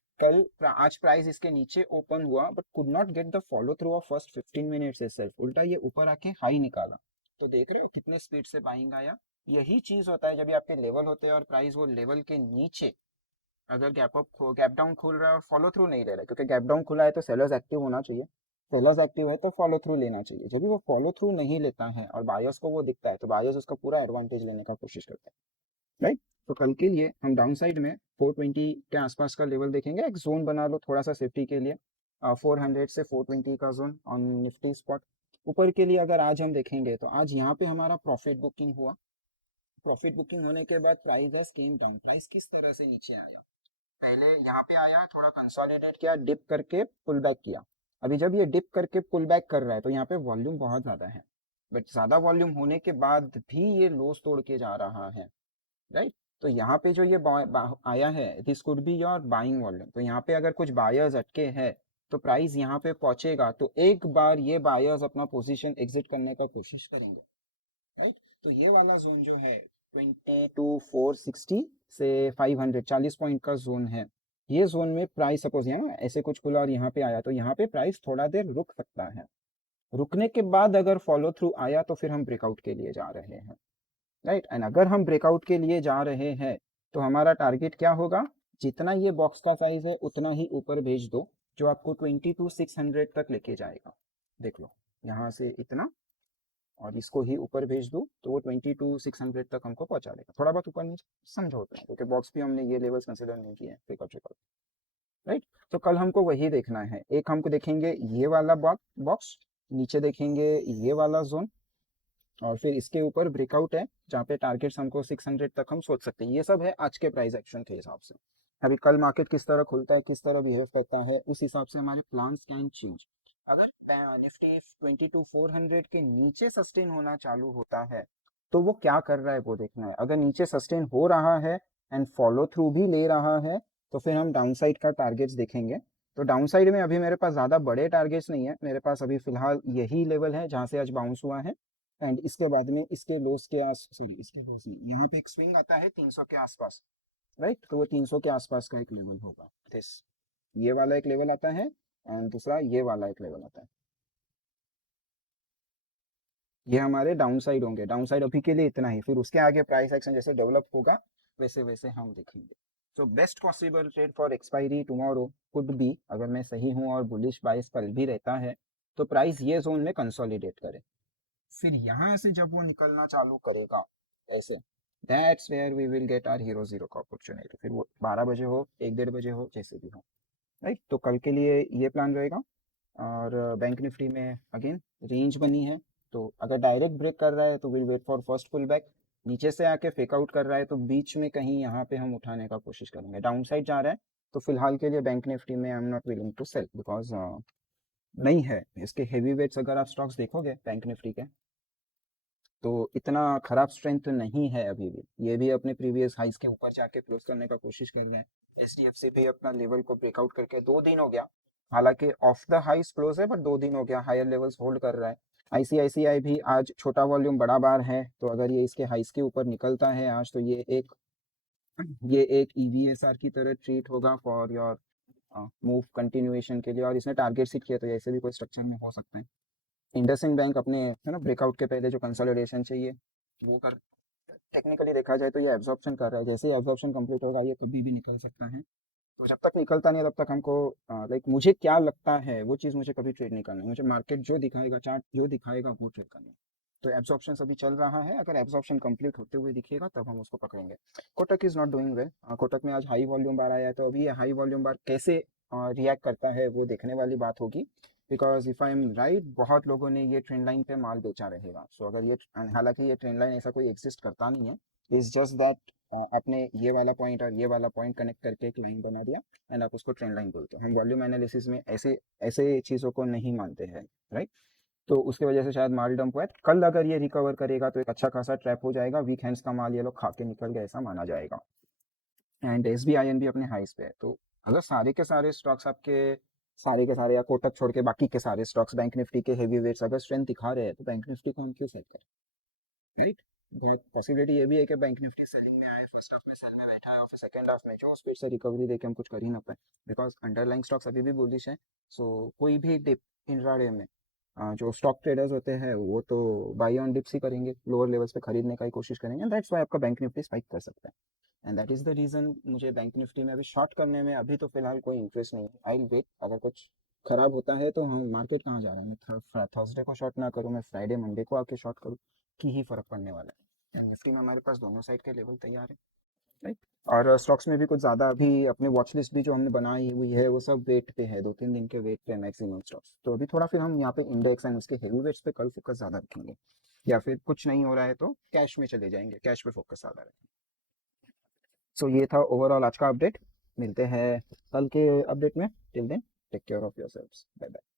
आज प्राइस इसके नीचे ओपन हुआ but could not get the follow through of first 15 minutes itself, उल्टा ये ऊपर आके हाई निकाला। तो देख रहे हो कितने स्पीड से बाइंग आया। यही चीज होता है जब भी आपके लेवल होते हैं और प्राइस वो लेवल के नीचे अगर गैप डाउन खुल रहा है और फॉलो थ्रू नहीं ले रहा है, क्योंकि गैप डाउन खुला है तो सेलर्स एक्टिव होना चाहिए, सेलर्स एक्टिव है तो फॉलो थ्रू लेना चाहिए। जब भी वो फॉलो थ्रू नहीं लेता है और बायर्स को वो दिखता है तो बायर्स उसका पूरा एडवांटेज लेने का कोशिश करते हैं, राइट। तो कल के लिए हम डाउन साइड में 420 के आसपास का लेवल देखेंगे, एक जोन बना लो थोड़ा सा सेफ्टी के लिए, 400 से 420 का जोन ऑन निफ्टी स्पॉट। ऊपर के लिए अगर आज हम देखेंगे तो आज यहाँ पे हमारा प्रॉफिट बुकिंग हुआ, प्रॉफिट बुकिंग होने के बाद प्राइस केम डाउन, प्राइस किस तरह से नीचे आया, पहले यहाँ पे आया, थोड़ा कंसोलिडेट किया, डिप करके पुल बैक किया। अभी जब ये डिप करके पुल बैक कर रहा है तो यहाँ पे वॉल्यूम बहुत ज्यादा है, बट ज्यादा वॉल्यूम होने के बाद भी ये लोस तोड़ के जा रहा है, राइट। तो यहाँ पे जो ये आया है this could be your buying volume, तो यहाँ पे अगर कुछ बायर्स अटके हैं तो प्राइस यहाँ पे पहुंचेगा तो एक बार ये बायर्स अपना पोजीशन एग्जिट करने का कोशिश करेंगे, राइट। तो ये वाला जोन जो है 22,460 से 500, 40 पॉइंट का जोन है। ये जोन में प्राइस सपोज यहाँ ना ऐसे कुछ खुला और यहाँ पे आया तो यहाँ पे प्राइस थोड़ा देर रुक सकता है, रुकने के बाद अगर फॉलो थ्रू आया तो फिर हम ब्रेकआउट के लिए जा रहे हैं, राइट। एंड अगर हम ब्रेकआउट के लिए जा रहे हैं तो हमारा टारगेट क्या होगा, जितना ये बॉक्स का साइज है उतना ही ऊपर भेज दो, जो आपको 22,600 तक लेके जाएगा। देख लो, यहाँ से इतना और इसको ही ऊपर भेज दो तो वो 22,600 तक हमको पहुंचा देगा। थोड़ा बहुत ऊपर नीचे समझो होता है, क्योंकि बॉक्स भी हमने ये लेवल्स कंसिडर नहीं किए हैं ब्रेकआउट चेकआउट। राइट। तो कल हमको वही देखना है, एक हमको देखेंगे ये वाला बॉक्स, नीचे देखेंगे ये वाला जोन, और फिर इसके ऊपर ब्रेकआउट है जहाँ पे टारगेट्स हमको 600 तक हम सोच सकते हैं। ये सब है आज के प्राइस एक्शन के हिसाब से। अभी कल मार्केट किस तरह खुलता है, किस तरह बिहेव करता है, उस हिसाब से हमारे प्लान्स कैन चेंज। अगर निफ्टी 22,400 के नीचे सस्टेन होना चालू होता है तो वो क्या कर रहा है वो देखना है। अगर नीचे सस्टेन हो रहा है एंड फॉलो थ्रू भी ले रहा है तो फिर हम डाउन साइड का टारगेट्स देखेंगे। तो डाउन साइड में अभी मेरे पास ज़्यादा बड़े टारगेट्स नहीं है, मेरे पास अभी फिलहाल यही लेवल है जहाँ से आज बाउंस हुआ है। एंड इसके बाद में इसके लोस के आस सॉरी इसके लोस नहीं, यहाँ पे एक स्विंग आता है 300 के आसपास। राइट। तो वो 300 के आसपास का एक लेवल होगा दिस, ये वाला एक लेवल आता है एंड दूसरा ये वाला एक लेवल आता है। ये हमारे डाउन साइड होंगे, डाउन साइड अभी के लिए इतना ही, फिर उसके आगे प्राइस एक्शन जैसे डेवलप होगा वैसे वैसे हम देखेंगे। So best possible trade for expiry tomorrow could be, अगर मैं सही हूँ और बुलिश बाइस कल भी रहता है तो प्राइस ये जोन में कंसोलिडेट करे, फिर यहाँ से जब वो निकलना चालू करेगा ऐसे, that's where we will get our hero zero का अपॉर्चुनिटी। फिर वो 12 बजे हो 1 1:30 बजे हो जैसे भी हो। राइट। तो कल के लिए ये प्लान रहेगा। और बैंक निफ्टी में अगेन रेंज बनी है, तो अगर डायरेक्ट ब्रेक कर रहा है तो will wait for first pullback, नीचे से आके फेक आउट कर रहा है तो बीच में कहीं यहाँ पे हम उठाने का कोशिश करेंगे। डाउन साइड जा रहा है तो फिलहाल के लिए बैंक निफ्टी में I am not willing to sell because नहीं है इसके हेवी वेट्स। अगर आप स्टॉक्स देखोगे बैंक निफ्टी के तो इतना खराब स्ट्रेंथ नहीं है अभी भी, ये भी अपने प्रीवियस हाइस के ऊपर जाके क्लोज करने का कोशिश कर रहे हैं। एचडीएफसी भी अपना लेवल को ब्रेकआउट करके 2 दिन हो गया, हालांकि ऑफ द हाइस क्लोज है, बट 2 दिन हो गया हायर लेवल्स होल्ड कर रहा है। आईसीआईसीआई भी आज छोटा वॉल्यूम बड़ा बार है, तो अगर ये इसके हाइस के ऊपर निकलता है आज तो ये एक ईवीएसआर की तरह ट्रीट होगा फॉर योर मूव कंटिन्यूएशन के लिए, और इसने टारगेट सीट किया तो ऐसे भी कोई स्ट्रक्चर में हो सकता है। इंडसइंड बैंक अपने है ना ब्रेकआउट के पहले जो कंसोलिडेशन चाहिए वो कर, टेक्निकली देखा जाए तो ये एब्जॉर्प्शन कर रहा है, जैसे ही एब्जॉर्प्शन कंप्लीट होगा ये कभी भी निकल सकता है। तो जब तक निकलता नहीं है तब तक हमको लाइक मुझे क्या लगता है वो चीज़ मुझे कभी ट्रेड नहीं करना है, मुझे मार्केट जो दिखाएगा चार्ट जो दिखाएगा वो ट्रेड करना है। तो एब्जॉर्प्शन अभी चल रहा है, अगर एब्जॉर्प्शन कंप्लीट होते हुए दिखेगा तब हम उसको पकड़ेंगे। Kotak is not doing well, Kotak में आज हाई वॉल्यूम बार आया है, तो अभी ये हाई वॉल्यूम बार कैसे रिएक्ट करता है वो देखने वाली बात होगी। Because if I am right बहुत लोगों ने ये ट्रेंड लाइन पे माल बेचा रहेगा। सो अगर ये, हालांकि ये ट्रेंड लाइन ऐसा कोई एग्जिस्ट करता नहीं है, इज जस्ट दैट आपने ये वाला पॉइंट और ये वाला पॉइंट कनेक्ट करके एक लाइन बना दिया एंड आप उसको ट्रेंड लाइन बोलते हो। हम वॉल्यूम एनालिसिस में ऐसे ऐसे चीज़ों को नहीं मानते हैं। राइट। तो उसकी वजह से शायद माल डंप हुआ है, कल अगर ये रिकवर करेगा तो एक अच्छा खासा ट्रैप हो जाएगा, वीक हैंड्स का माल ये लोग खा के निकल गए ऐसा माना जाएगा। And S B I N भी अपने हाइस पे है, तो अगर सारे के सारे स्टॉक्स आपके, सारे के सारे या कोटक छोड़ के बाकी के सारे स्टॉक्स बैंक निफ्टी के हेवी वेट्स अगर स्ट्रेंथ दिखा रहे हैं तो बैंक निफ्टी को हम क्यों सेल करें। राइट। बहुत पॉसिबिलिटी ये भी है कि बैंक निफ्टी सेलिंग में आए, फर्स्ट हाफ में सेल में बैठा है और फिर सेकंड हाफ में जो स्पीड से रिकवरी देके हम कुछ कर ही ना पाए, बिकॉज अंडरलाइंग स्टॉक्स अभी भी बुलिश है। सो कोई भी डिप इंट्राडे में जो स्टॉक ट्रेडर्स होते हैं वो तो बाई ऑन डिप्स ही करेंगे, लोअर लेवल्स पे खरीदने का ही कोशिश करेंगे, दैट्स वाई आपका बैंक निफ्टी स्पाइक कर सकता है। And that is the reason मुझे बैंक निफ्टी में अभी शॉर्ट करने में अभी तो फिलहाल कोई इंटरेस्ट नहीं है। आई विल वेट, अगर कुछ खराब होता है तो हाँ, मार्केट कहाँ जा रहा है, मैं थर्सडे को शॉर्ट ना करूँ, मैं फ्राइडे मंडे को आके शॉर्ट करूँ, की ही फर्क पड़ने वाला है। एंड निफ्टी में हमारे पास दोनों साइड के लेवल तैयार है। राइट। और स्टॉक्स में भी कुछ ज़्यादा अभी अपने वॉच लिस्ट भी जो हमने बनाई हुई है वो सब वेट पे है, 2 3 दिन के वेट पे मैक्सिमम स्टॉक्स। तो अभी थोड़ा फिर हम यहाँ पे इंडेक्स एंड उसके हेवी वेट्स पे कल फोकस ज़्यादा रखेंगे, या फिर कुछ नहीं हो रहा है तो कैश में चले जाएंगे, कैश पे फोकस ज़्यादा रखेंगे। सो ये था ओवरऑल आज का अपडेट, मिलते हैं कल के अपडेट में। Till then take care of yourselves, bye bye.